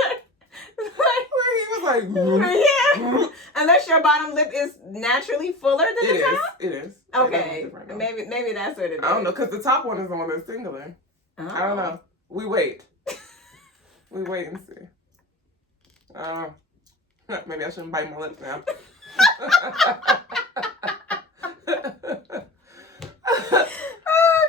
Where he was like, yeah. Unless your bottom lip is naturally fuller than the top. It is. Okay. Maybe that's what it is. I don't know, because the top one is the one that's tingling. Oh. I don't know. We wait. We wait and see. Maybe I shouldn't bite my lips now. Oh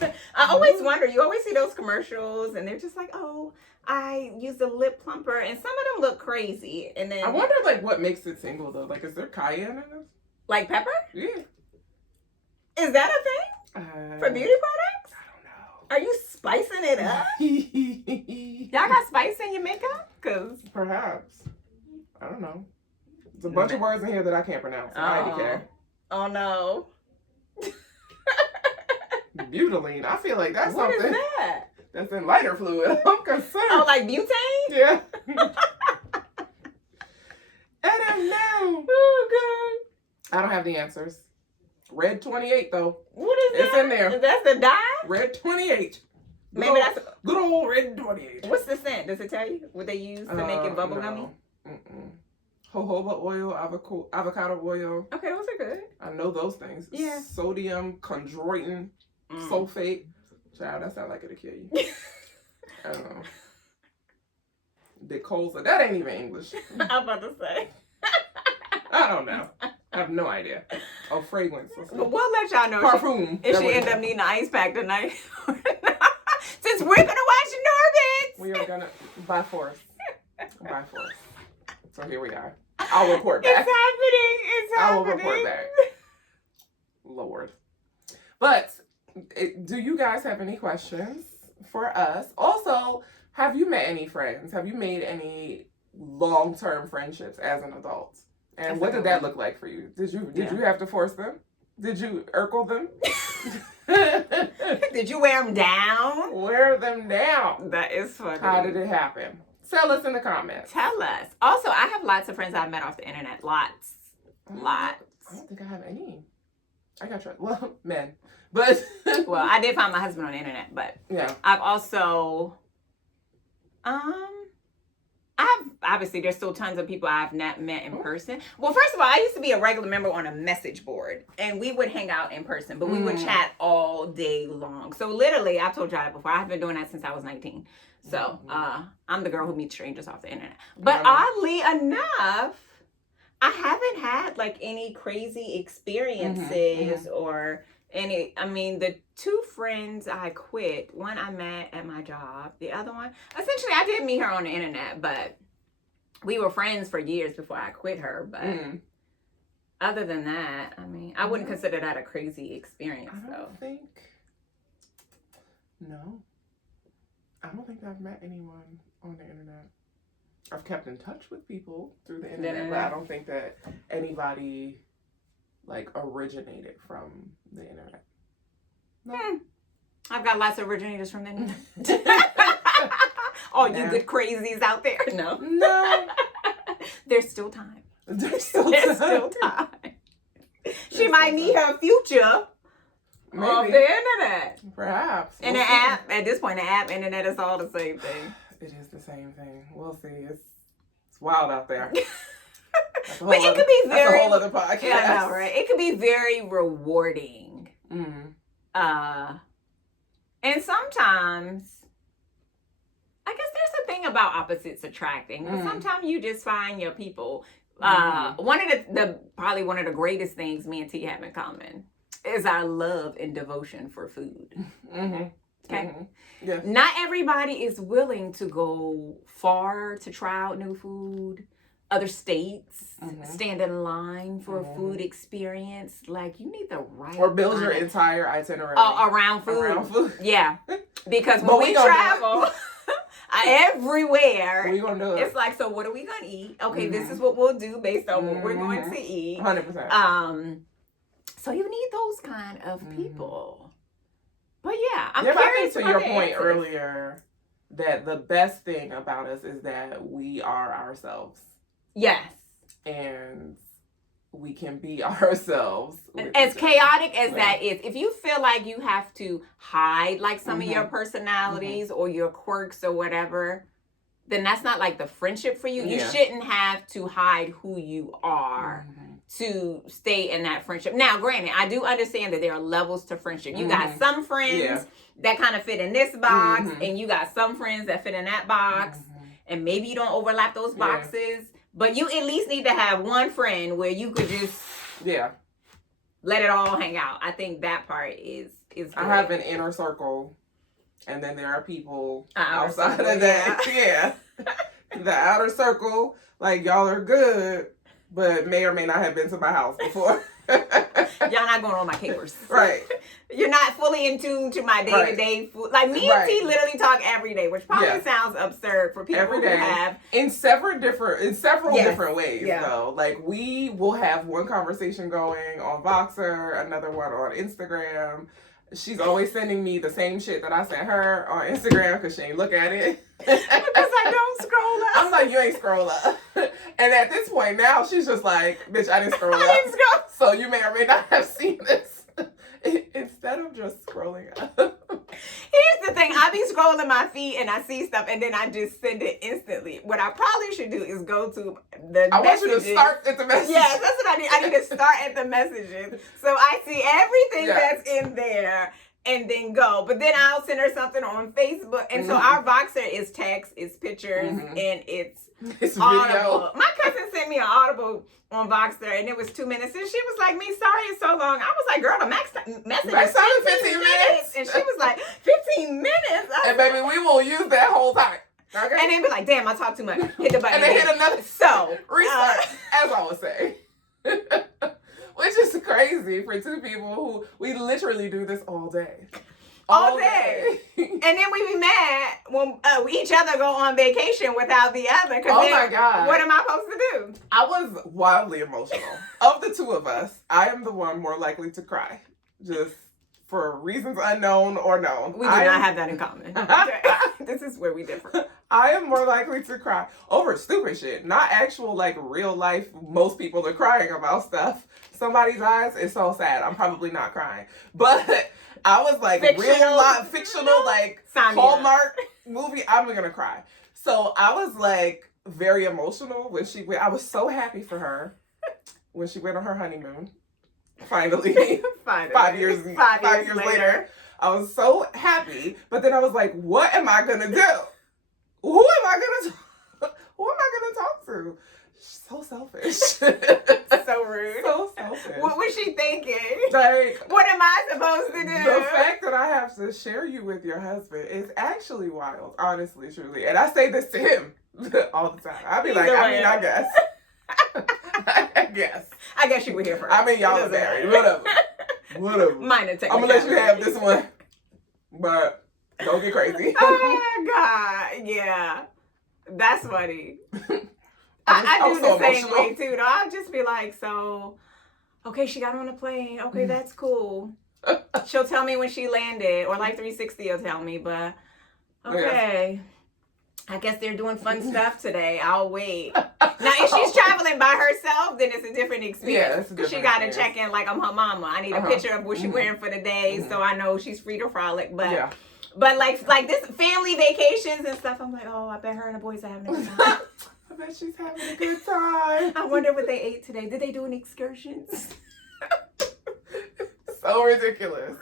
God! I always wonder. You always see those commercials, and they're just like, "Oh, I used a lip plumper," and some of them look crazy. And then I wonder, like, what makes it tingle though? Like, is there cayenne in this? Like pepper? Yeah. Is that a thing for beauty products? I don't know. Are you spicing it up? Y'all got spice in your makeup? Cause perhaps. I don't know. There's a bunch of words in here that I can't pronounce. IDK. Oh no. Butylene. I feel like that's what something. What is that? That's in lighter fluid. I'm concerned. Oh, like butane? Yeah. I don't know. Oh God. I don't have the answers. Red 28 though. What is that? It's in there. That's the dye? Red 28. Maybe that's good old red 28. What's the scent? Does it tell you what they use to make it bubble gummy? Jojoba oil, avocado oil. Okay, those are good. I know those things. Yeah. Sodium chondroitin sulfate. Child, that sounds like it'll kill you. I don't know. Decosa. That ain't even English. I'm about to say. I don't know. I have no idea. Oh, fragrance. But we'll let y'all know. Parfum. If she end up needing an ice pack tonight. Since we're gonna watch Norbits. We are gonna by force. By force. So here we are. I'll report back. It's happening. It's happening. I will report back. Lord. But do you guys have any questions for us? Also, have you met any friends? Have you made any long-term friendships as an adult? And what did that look like for you? Did you have to force them? Did you Urkel them? Did you wear them down? Wear them down. That is funny. How did it happen? Tell us in the comments. Tell us. Also, I have lots of friends I've met off the internet. Lots. I don't think I have any. I got tried. Well, men. But well, I did find my husband on the internet, but yeah. I've also obviously there's still tons of people I've not met in person. Well, first of all, I used to be a regular member on a message board, and we would hang out in person, but we would chat all day long. So literally, I've told y'all that before. I've been doing that since I was 19. So I'm the girl who meets strangers off the internet. But oddly enough, I haven't had like any crazy experiences or any. I mean, the two friends I quit, one I met at my job, the other one, essentially I did meet her on the internet, but we were friends for years before I quit her. But other than that, I mean, I wouldn't consider that a crazy experience, though. I don't think I've met anyone on the internet. I've kept in touch with people through the internet, but I don't think that anybody like originated from the internet. No. I've got lots of originators from the internet. All you good crazies out there. No. There's still time. There's still time. She might meet her future off the internet. Perhaps. And the app, at this point, the app, internet is all the same thing. It is the same thing. We'll see. It's wild out there. But it could be very... That's a whole other podcast. Yeah, I know, right? It could be very rewarding. And sometimes, I guess there's a thing about opposites attracting. But sometimes you just find your people. One of the probably one of the greatest things me and T have in common is our love and devotion for food. Okay? Yes. Not everybody is willing to go far to try out new food. Other states, stand in line for a food experience. Like, you need the right... Or build your entire itinerary. Around food. Yeah. Because when we travel... everywhere. We gonna do it. It's like, so what are we gonna eat? Okay, this is what we'll do based on what we're going to eat. 100%. So you need those kind of people. But yeah, I'm curious. I think to your point earlier that the best thing about us is that we are ourselves. Yes. And we can be ourselves. As chaotic as that is, if you feel like you have to hide like some of your personalities or your quirks or whatever, then that's not like the friendship for you. You shouldn't have to hide who you are to stay in that friendship. Now, granted, I do understand that there are levels to friendship. You got some friends that kind of fit in this box, and you got some friends that fit in that box, and maybe you don't overlap those boxes. But you at least need to have one friend where you could just let it all hang out. I think that part is good. I have an inner circle, and then there are people outside of that. The outer circle, like, y'all are good, but may or may not have been to my house before. Y'all not going on my capers. Right. You're not fully in tune to my day-to-day food. Like, me and T literally talk every day, which probably sounds absurd for people who have. In several different ways, though. Like, we will have one conversation going on Voxer, another one on Instagram. She's always sending me the same shit that I sent her on Instagram because she ain't look at it. Because I don't scroll up. I'm like, you ain't scroll up. And at this point now, she's just like, bitch, I didn't scroll up. So you may or may not have seen this. Instead of just scrolling up. Here's the thing. I be scrolling my feed and I see stuff and then I just send it instantly. What I probably should do is go to the I messages. want you to start at the messages. Yes, that's what I need. I need to start at the messages. So I see everything that's in there and then go. But then I'll send her something on Facebook. And so our Voxer is text, it's pictures, and it's Audible. My cousin sent me an Audible on Voxer, and it was 2 minutes. And she was like, "Me, sorry it's so long." I was like, "Girl, the max message is 15 minutes." And she was like, 15 minutes? And baby, we will use that whole time. Okay? And then be like, "Damn, I talked too much." Hit the button. And then hit another. So, restart, as I would say. Which is crazy for two people who we literally do this all day. All day. And then we be mad when each other go on vacation without the other. Oh my God. What am I supposed to do? I was wildly emotional. Of the two of us, I am the one more likely to cry. Just for reasons unknown or known. We do not have that in common. Okay. This is where we differ. I am more likely to cry over stupid shit. Not actual, like, real life. Most people are crying about stuff. Somebody's eyes is so sad. I'm probably not crying. But I was like, fictional, like, Hallmark movie. I'm gonna cry. So I was like very emotional when she went. I was so happy for her when she went on her honeymoon. Finally. 5 years later. I was so happy. But then I was like, what am I gonna do? Who am I gonna talk to? So selfish. So rude. So selfish. What was she thinking? Like, What am I supposed to do? the fact that I have to share you with your husband is actually wild, honestly, truly. And I say this to him all the time. I'll be like, I guess. I guess you were here first. I mean, y'all are married. Whatever. Minor technicality. I'm gonna let you have this one, but don't get crazy. Oh God, yeah, that's funny. I do the same way too. Though I'll just be like, so, okay, she got on a plane. Okay, that's cool. She'll tell me when she landed, or like 360 will tell me. But okay, I guess they're doing fun stuff today. I'll wait. Now, if she's traveling by herself, then it's a different experience. Because she got to check in like I'm her mama. I need a picture of what she's wearing for the day, so I know she's free to frolic. But but like this family vacations and stuff, I'm like, oh, I bet her and the boys are having a good time. I bet she's having a good time. I wonder what they ate today. Did they do any excursions? So ridiculous.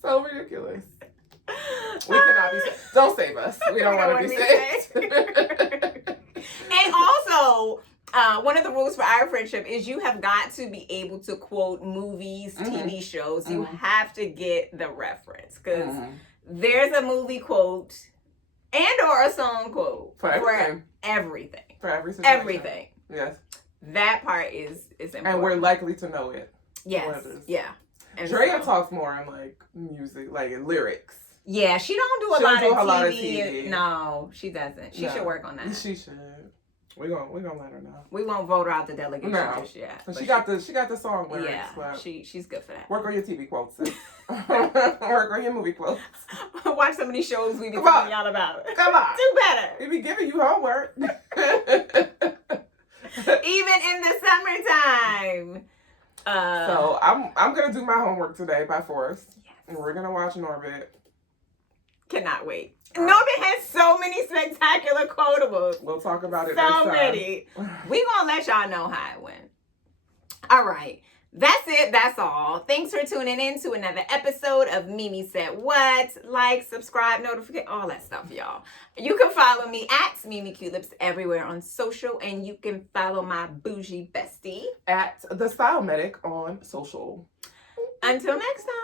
So ridiculous. We cannot be saved. Don't save us. We don't want to be saved. And also, one of the rules for our friendship is you have got to be able to quote movies, TV shows. You have to get the reference. Because there's a movie quote and or a song quote for everything. For every situation. Everything. Yes. That part is important. And we're likely to know it. Yes. Yeah. And Drea talks more in like music, like in lyrics. Yeah, she don't do a lot of TV. No, she doesn't. She should work on that. She should. We're gonna let her know. We won't vote her out the delegation just yet. She got the song lyrics. Yeah, but she's good for that. Work on your TV quotes. Work on your movie quotes. Watch some of these shows we be telling y'all about. Come on. Do better. We be giving you homework. Even in the summertime. So I'm gonna do my homework today by force. Yes. And we're gonna watch Norbit. Cannot wait. Norbit has so many spectacular quotables. We'll talk about it next time. So many. We gonna let y'all know how it went. All right. That's it. That's all. Thanks for tuning in to another episode of Mimi Said What. Like, subscribe, notificate, all that stuff, y'all. You can follow me at Mimi Cute Lips everywhere on social, and you can follow my bougie bestie at The Style Medic on social. Until next time.